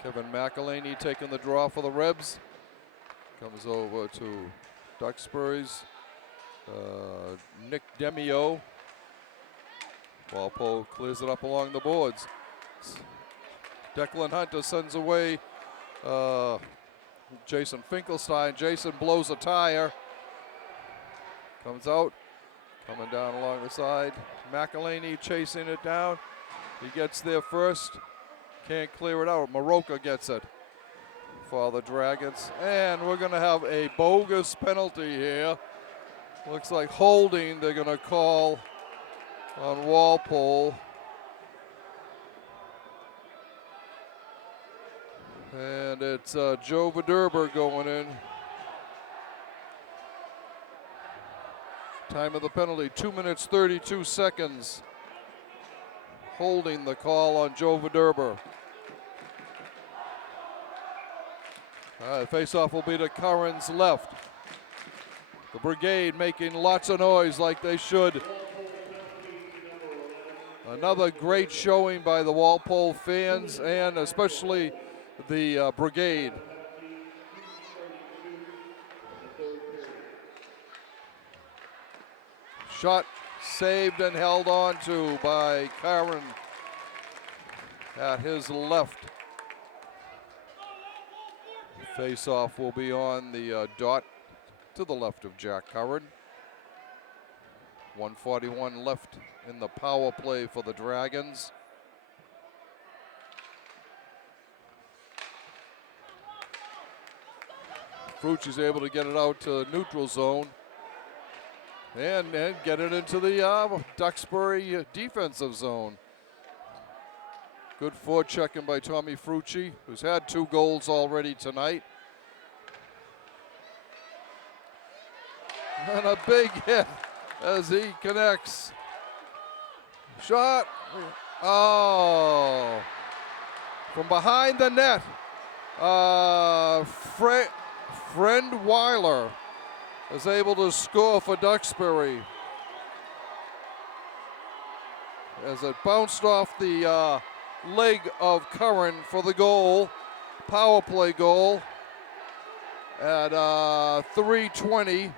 Kevin McElhaney taking the draw for the Rebs. Comes over to Duxbury's Nick Demio. Walpole clears it up along the boards. Declan Hunter sends away Jason Finkelstein. Jason blows a tire. Comes out, coming down along the side. McElhaney chasing it down. He gets there first. Can't clear it out. Maroka gets it for the Dragons. And we're going to have a bogus penalty here. Looks like holding they're going to call on Walpole. And it's Joe Verderber going in. Time of the penalty, 2 minutes, 32 seconds. Holding the call on Joe Verderber. Face-off will be to Curran's left. The Brigade making lots of noise like they should. Another great showing by the Walpole fans and especially the Brigade. Shot saved and held on to by Curran at his left. Face-off will be on the dot to the left of Jack Curran. 1:41 left in the power play for the Dragons. Frucci's able to get it out to neutral zone. And get it into the Duxbury defensive zone. Good forechecking by Tommy Frucci, who's had 2 goals already tonight. And a big hit as he connects. Shot. Oh. From behind the net. Friend Weiler is able to score for Duxbury. As it bounced off the leg of Curran for the goal. Power play goal at 3:20.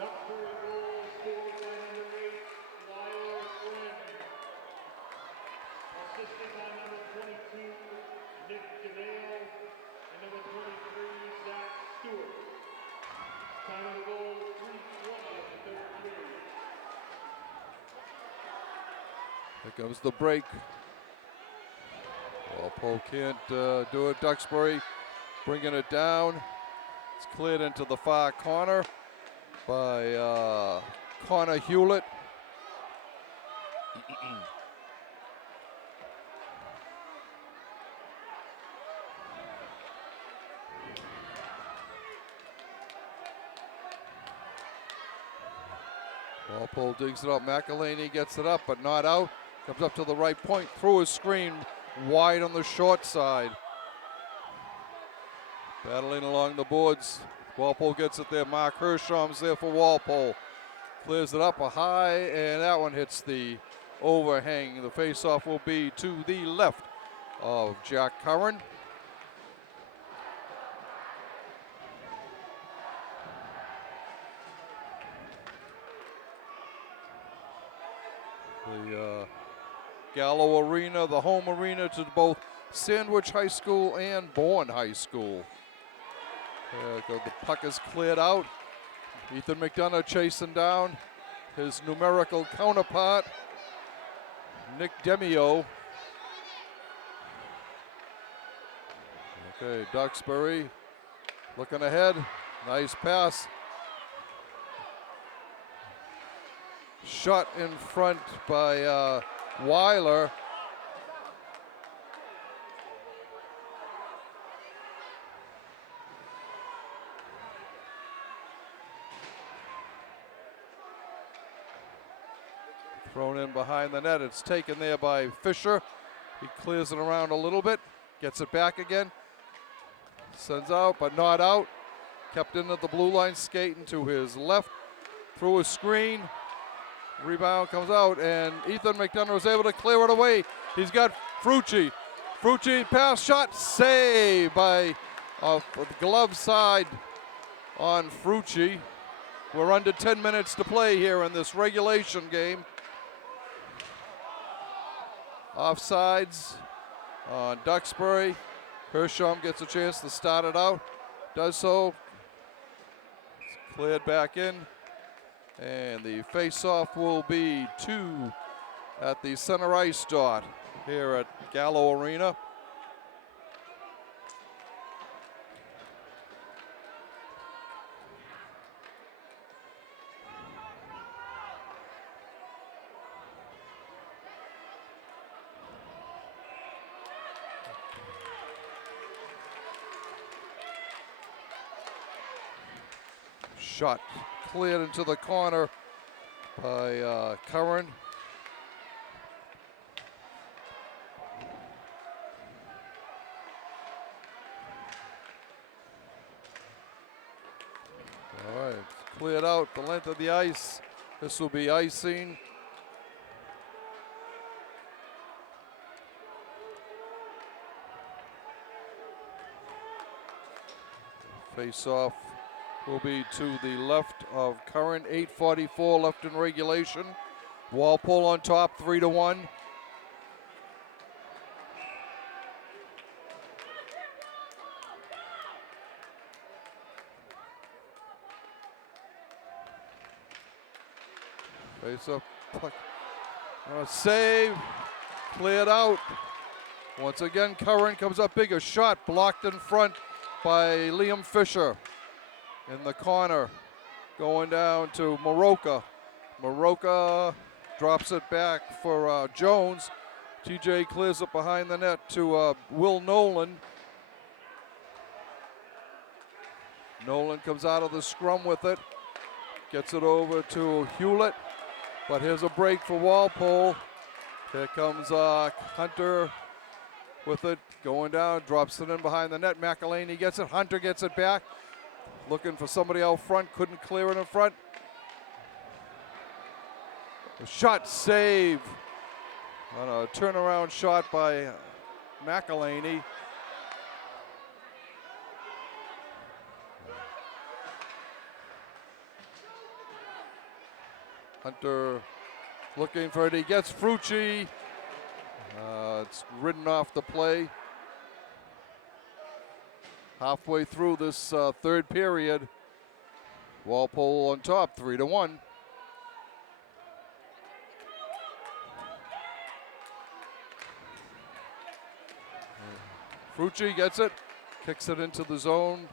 Duxbury goal scored by number 8, Lyle Quinn. Assisted by number 22, Nick DeVale, and number 23, Zach Stewart. Time of the goal, 3:20 of the third period. Here comes the break. Walpole can't do it. Duxbury bringing it down. It's cleared into the far corner by Connor Hewlett. Walpole digs it up. McElhaney gets it up, but not out. Comes up to the right point, through his screen, wide on the short side. Battling along the boards. Walpole gets it there. Mark Hirschom's there for Walpole. Clears it up a high, and that one hits the overhang. The faceoff will be to the left of Jack Curran. The Gallo Arena, the home arena to both Sandwich High School and Bourne High School. The puck is cleared out. Ethan McDonough chasing down his numerical counterpart, Nick Demio. Okay, Duxbury looking ahead. Nice pass. Shot in front by Weiler. Thrown in behind the net. It's taken there by Fisher. He clears it around a little bit. Gets it back again. Sends out, but not out. Kept in at the blue line, skating to his left. Through a screen. Rebound comes out, and Ethan McDonough was able to clear it away. He's got Frucci. Frucci pass shot, save by the glove side on Frucci. We're under 10 minutes to play here in this regulation game. Offsides on Duxbury. Hirschhom gets a chance to start it out. Does so. It's cleared back in. And the face-off will be 2 at the center ice dot here at Gallo Arena. Shot cleared into the corner by Curran. All right, cleared out the length of the ice. This will be icing. Face off will be to the left of Curran. 8:44 left in regulation. Walpole on top, 3-1. Face up. Save. Cleared out. Once again, Curran comes up big. A shot blocked in front by Liam Fisher in the corner. Going down to Maroka. Maroka drops it back for Jones. TJ clears it behind the net to Will Nolan. Nolan comes out of the scrum with it. Gets it over to Hewlett. But here's a break for Walpole. Here comes Hunter with it. Going down, drops it in behind the net. McElhaney gets it. Hunter gets it back. Looking for somebody out front. Couldn't clear it in front. A shot save on a turnaround shot by McElhaney. Hunter looking for it. He gets Frucci. It's ridden off the play. Halfway through this third period, Walpole on top, 3-1. Frucci gets it, kicks it into the zone.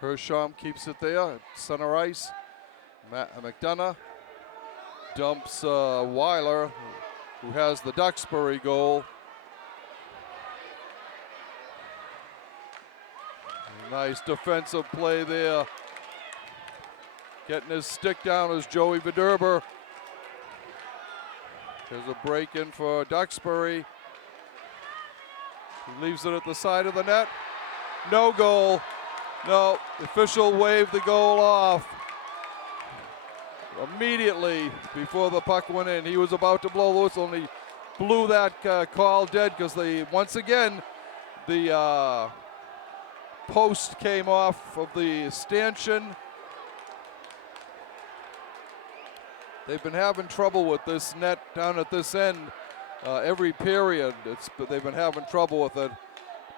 Hersham keeps it there, center ice. McDonough dumps Weiler, who has the Duxbury goal. Nice defensive play there. Getting his stick down is Joey Vederber. There's a break in for Duxbury. He leaves it at the side of the net. No goal. No, the official waved the goal off. Immediately before the puck went in, he was about to blow the whistle, and he blew that call dead because once again the post came off of the stanchion. They've been having trouble with this net down at this end every period. They've been having trouble with it,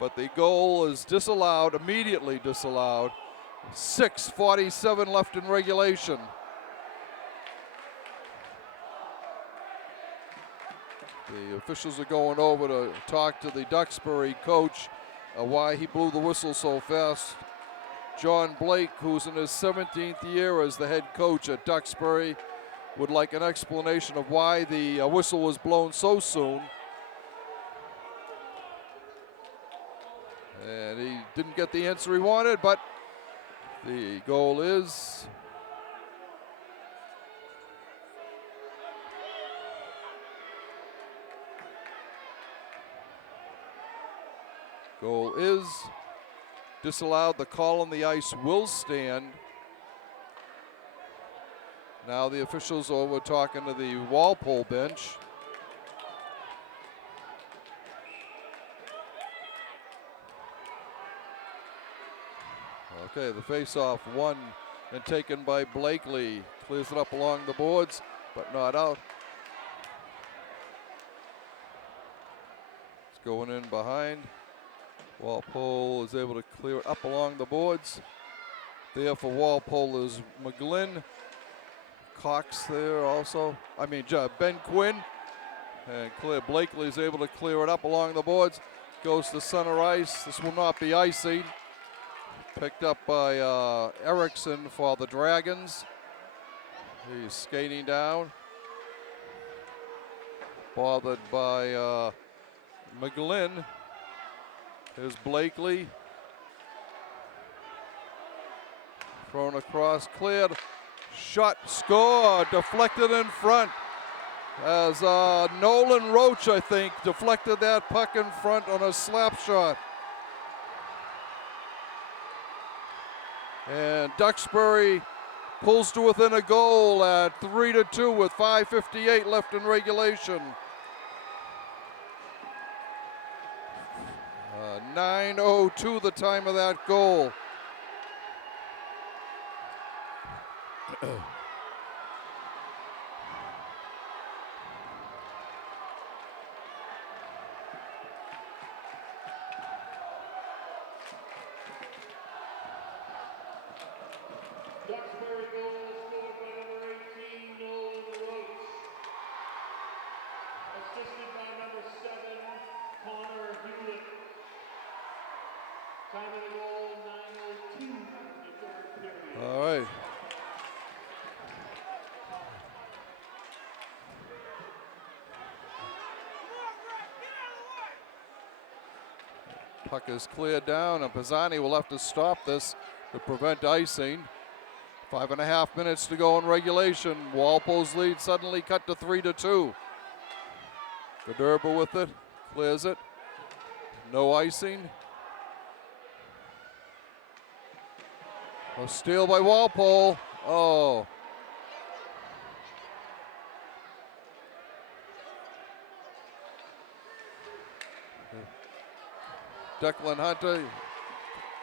but the goal is disallowed, immediately disallowed. 6:47 left in regulation. The officials are going over to talk to the Duxbury coach why he blew the whistle so fast. John Blake, who's in his 17th year as the head coach at Duxbury, would like an explanation of why the whistle was blown so soon. And he didn't get the answer he wanted, but the goal is disallowed. The call on the ice will stand. Now the officials over talking to the Walpole bench. Okay, the face-off won and taken by Blakely. Clears it up along the boards, but not out. It's going in behind. Walpole is able to clear it up along the boards. There for Walpole is McGlynn. Cox there also. Ben Quinn. And Blakely is able to clear it up along the boards. Goes to center ice. This will not be icing. Picked up by Erickson for the Dragons. He's skating down. Bothered by McGlynn. Here's Blakely. Thrown across, cleared. Shot, score, deflected in front. As Nolan Roach, I think, deflected that puck in front on a slap shot. And Duxbury pulls to within a goal at 3-2 with 5:58 left in regulation. 9:02 the time of that goal. Duxbury goal scored by number 18, Puck is cleared down, and Pisani will have to stop this to prevent icing. 5.5 minutes to go in regulation. Walpole's lead suddenly cut to 3-2. Gadurba with it, clears it. No icing. A steal by Walpole. Oh. Declan Hunter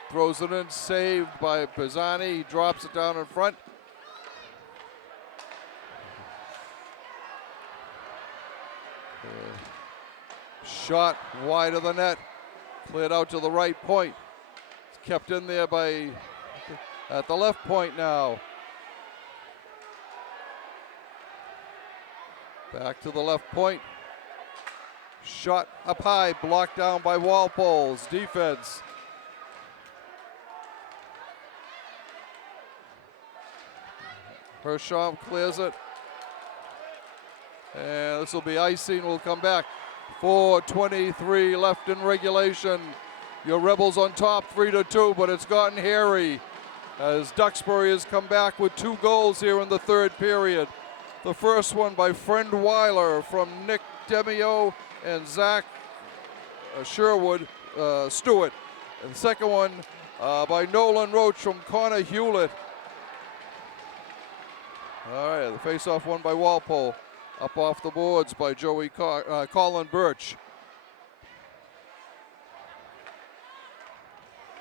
throws it in, saved by Pisani. He drops it down in front. Shot wide of the net, cleared out to the right point. It's kept in there by at the left point now. Back to the left point. Shot up high, blocked down by Walpole's defense. Hersham clears it. And this will be icing. We'll come back. 4:23 left in regulation. Your Rebels on top 3-2, but it's gotten hairy as Duxbury has come back with 2 goals here in the third period. The first one by Friend Weiler from Nick Demio and Zach Stewart. And the second one by Nolan Roach from Connor Hewlett. All right, the face-off one by Walpole. Up off the boards by Colin Birch.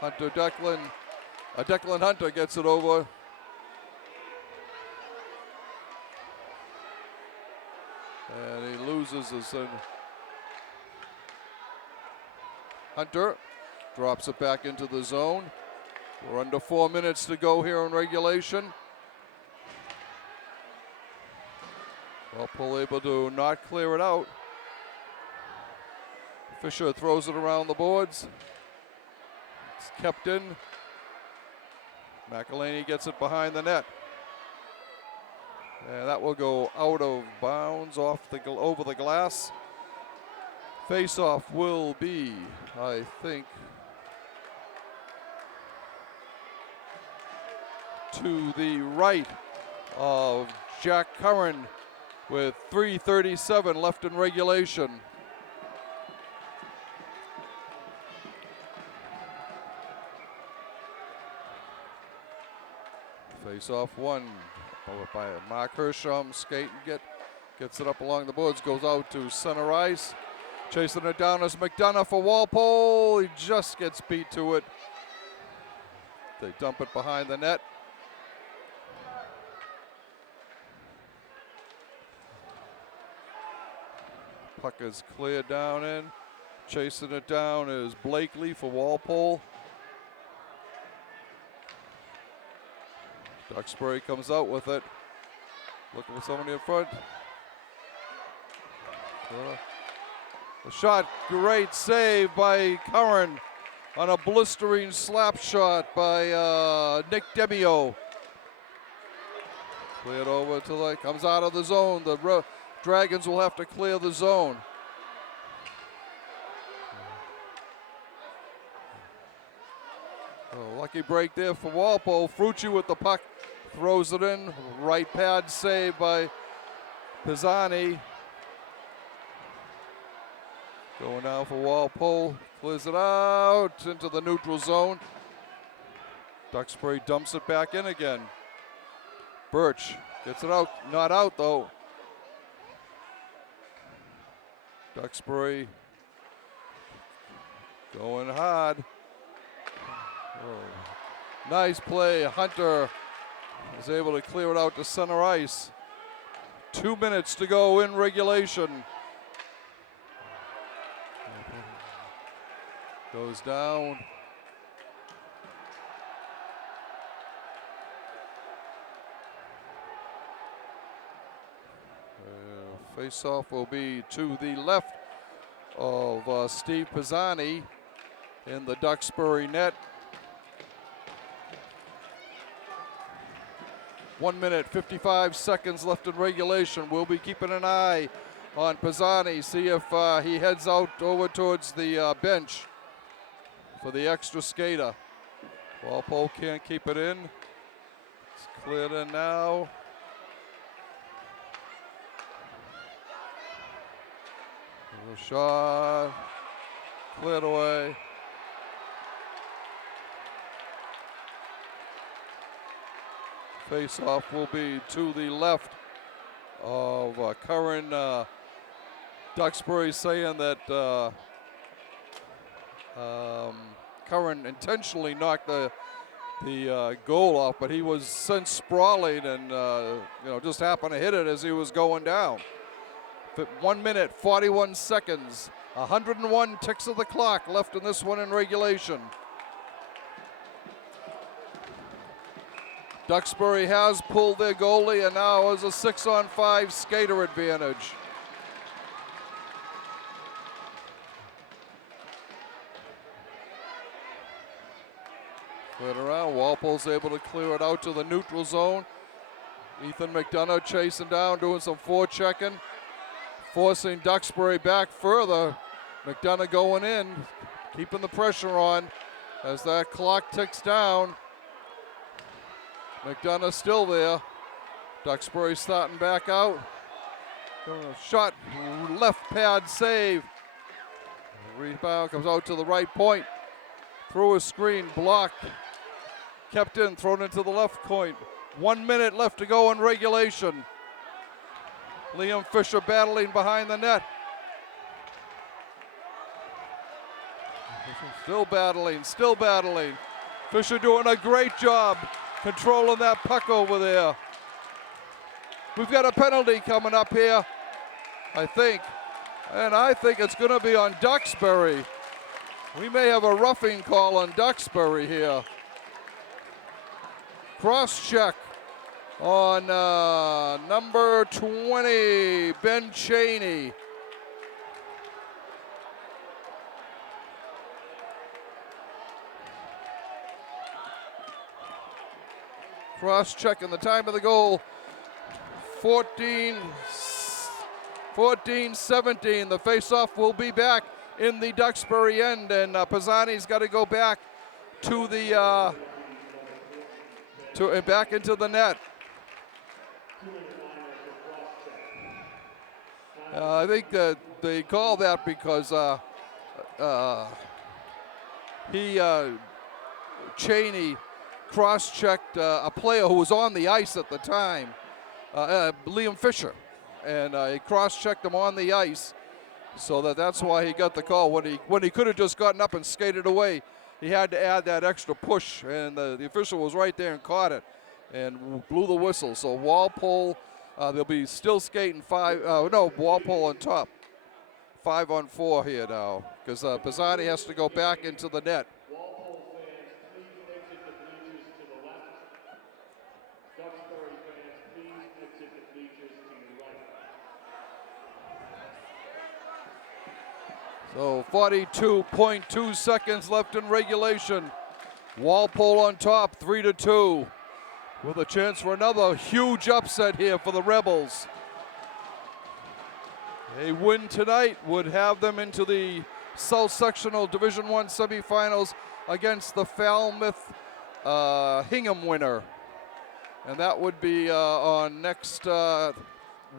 Declan Hunter gets it over. And he loses his Hunter drops it back into the zone. We're under 4 minutes to go here in regulation. Walpole able to not clear it out. Fisher throws it around the boards. It's kept in. McElhaney gets it behind the net. And that will go out of bounds over the glass. Face-off will be, I think, to the right of Jack Curran with 3:37 left in regulation. Face-off one by Mark Hersham. Skate and gets it up along the boards, goes out to center ice. Chasing it down is McDonough for Walpole. He just gets beat to it. They dump it behind the net. Puck is cleared down in. Chasing it down is Blakely for Walpole. Duxbury comes out with it. Looking for somebody in front. The shot, great save by Curran on a blistering slap shot by Nick Demio. Cleared over to comes out of the zone. The Dragons will have to clear the zone. Oh, lucky break there for Walpole. Frucci with the puck, throws it in. Right pad save by Pisani. Going down for Walpole, clears it out into the neutral zone. Duxbury dumps it back in again. Birch gets it out, not out though. Duxbury going hard. Oh. Nice play. Hunter is able to clear it out to center ice. 2 minutes to go in regulation. Goes down. Face-off will be to the left of Steve Pisani in the Duxbury net. 1 minute, 55 seconds left in regulation. We'll be keeping an eye on Pisani, see if he heads out over towards the bench. for the extra skater. Walpole can't keep it in. It's cleared in now. The shot cleared away. Face-off will be to the left of Curran. Duxbury saying that Curran intentionally knocked the goal off, but he was sent sprawling and just happened to hit it as he was going down. 1 minute, 41 seconds, 101 ticks of the clock left in this one in regulation. Duxbury has pulled their goalie and now has a 6-on-5 skater advantage. Cleared around, Walpole's able to clear it out to the neutral zone. Ethan McDonough chasing down, doing some forechecking, forcing Duxbury back further. McDonough going in, keeping the pressure on as that clock ticks down. McDonough still there. Duxbury starting back out. Shot, left pad save. Rebound comes out to the right point. Through a screen, blocked. Kept in, thrown into the left point. 1 minute left to go in regulation. Liam Fisher battling behind the net. Still battling, still battling. Fisher doing a great job controlling that puck over there. We've got a penalty coming up here, I think. And I think it's going to be on Duxbury. We may have a roughing call on Duxbury here. Cross check on number 20, Ben Cheney. Cross check in the time of the goal. 14-17. The face-off will be back in the Duxbury end, and Pisani's got to go back to the back into the net. I think that they call that because Cheney cross-checked a player who was on the ice at the time, Liam Fisher, and he cross-checked him on the ice, so that's why he got the call. When he could have just gotten up and skated away, he had to add that extra push, and the official was right there and caught it and blew the whistle. So Walpole, they'll be still skating Walpole on top. 5-on-4 here now, because Pisani has to go back into the net. Walpole fans, please exit the bleachers to the left. Duxbury fans, please exit the bleachers to your right. So 42.2 seconds left in regulation. Walpole on top, 3-2, with a chance for another huge upset here for the Rebels. A win tonight would have them into the South Sectional Division I semifinals against the Falmouth Hingham winner. And that would be on next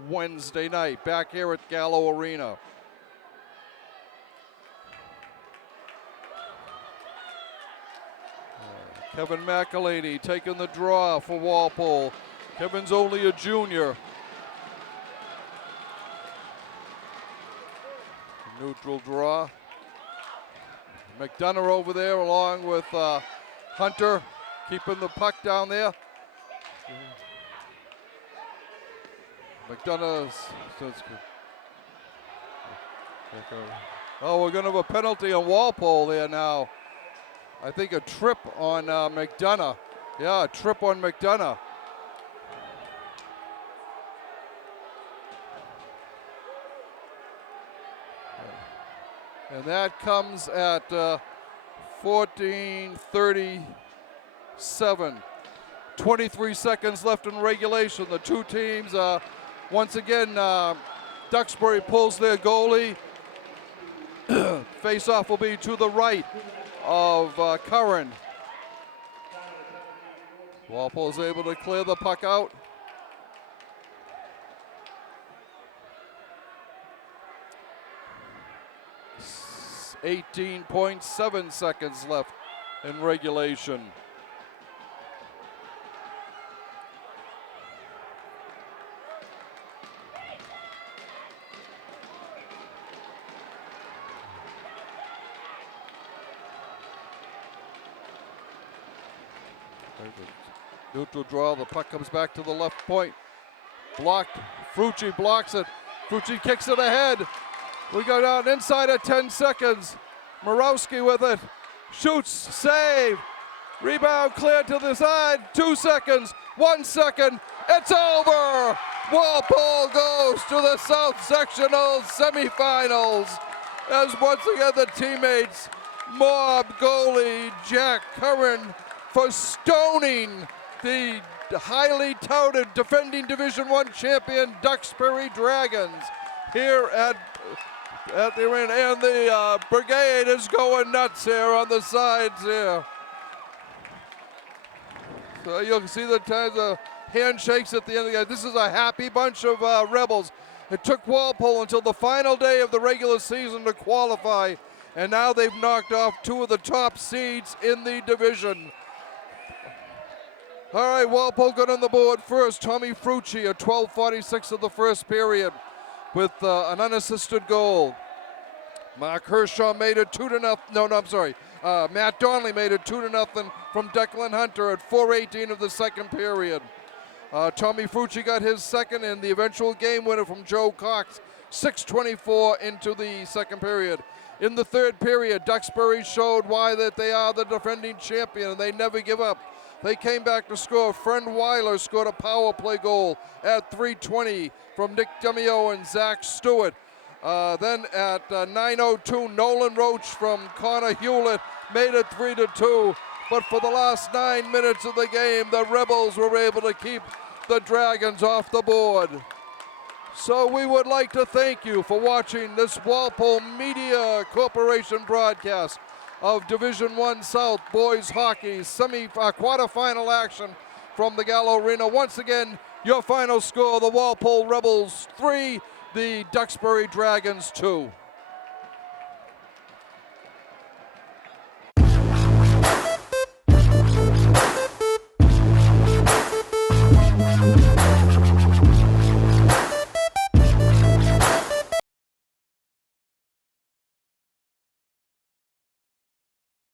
Wednesday night, back here at Gallo Arena. Kevin McElhaney taking the draw for Walpole. Kevin's only a junior. Neutral draw. McDonough over there along with Hunter, keeping the puck down there. McDonough's. Oh, we're going to have a penalty on Walpole there now. I think a trip on McDonough. Yeah, a trip on McDonough. And that comes at 14:37. 23 seconds left in regulation. The two teams, once again, Duxbury pulls their goalie. Face-off will be to the right of Curran. Walpole's able to clear the puck out. S- 18.7 seconds left in regulation. Neutral draw, the puck comes back to the left point. Blocked, Frucci blocks it. Frucci kicks it ahead. We go down inside of 10 seconds. Morawski with it, shoots, save. Rebound cleared to the side, 2 seconds, 1 second, it's over! Walpole goes to the South Sectional semifinals as once again the teammates mob goalie Jack Curran for stoning the highly touted defending Division I champion Duxbury Dragons here at the arena. And the brigade is going nuts here on the sides here. So you'll see the times of handshakes at the end of the game. This is a happy bunch of Rebels. It took Walpole until the final day of the regular season to qualify, and now they've knocked off 2 of the top seeds in the division. All right, Walpole got on the board first. Tommy Frucci at 12:46 of the first period with an unassisted goal. Mark Hershaw made it 2-0. Matt Donnelly made it 2-0 from Declan Hunter at 4:18 of the second period. Tommy Frucci got his second and the eventual game winner from Joe Cox, 6:24 into the second period. In the third period, Duxbury showed why that they are the defending champion and they never give up. They came back to score. Friend Weiler scored a power play goal at 3:20 from Nick Demio and Zach Stewart. Then at 9:02, Nolan Roach from Connor Hewlett made it 3-2. But for the last 9 minutes of the game, the Rebels were able to keep the Dragons off the board. So we would like to thank you for watching this Walpole Media Corporation broadcast of Division I South Boys Hockey quarterfinal action from the Gallo Arena. Once again, your final score, the Walpole Rebels 3, the Duxbury Dragons 2.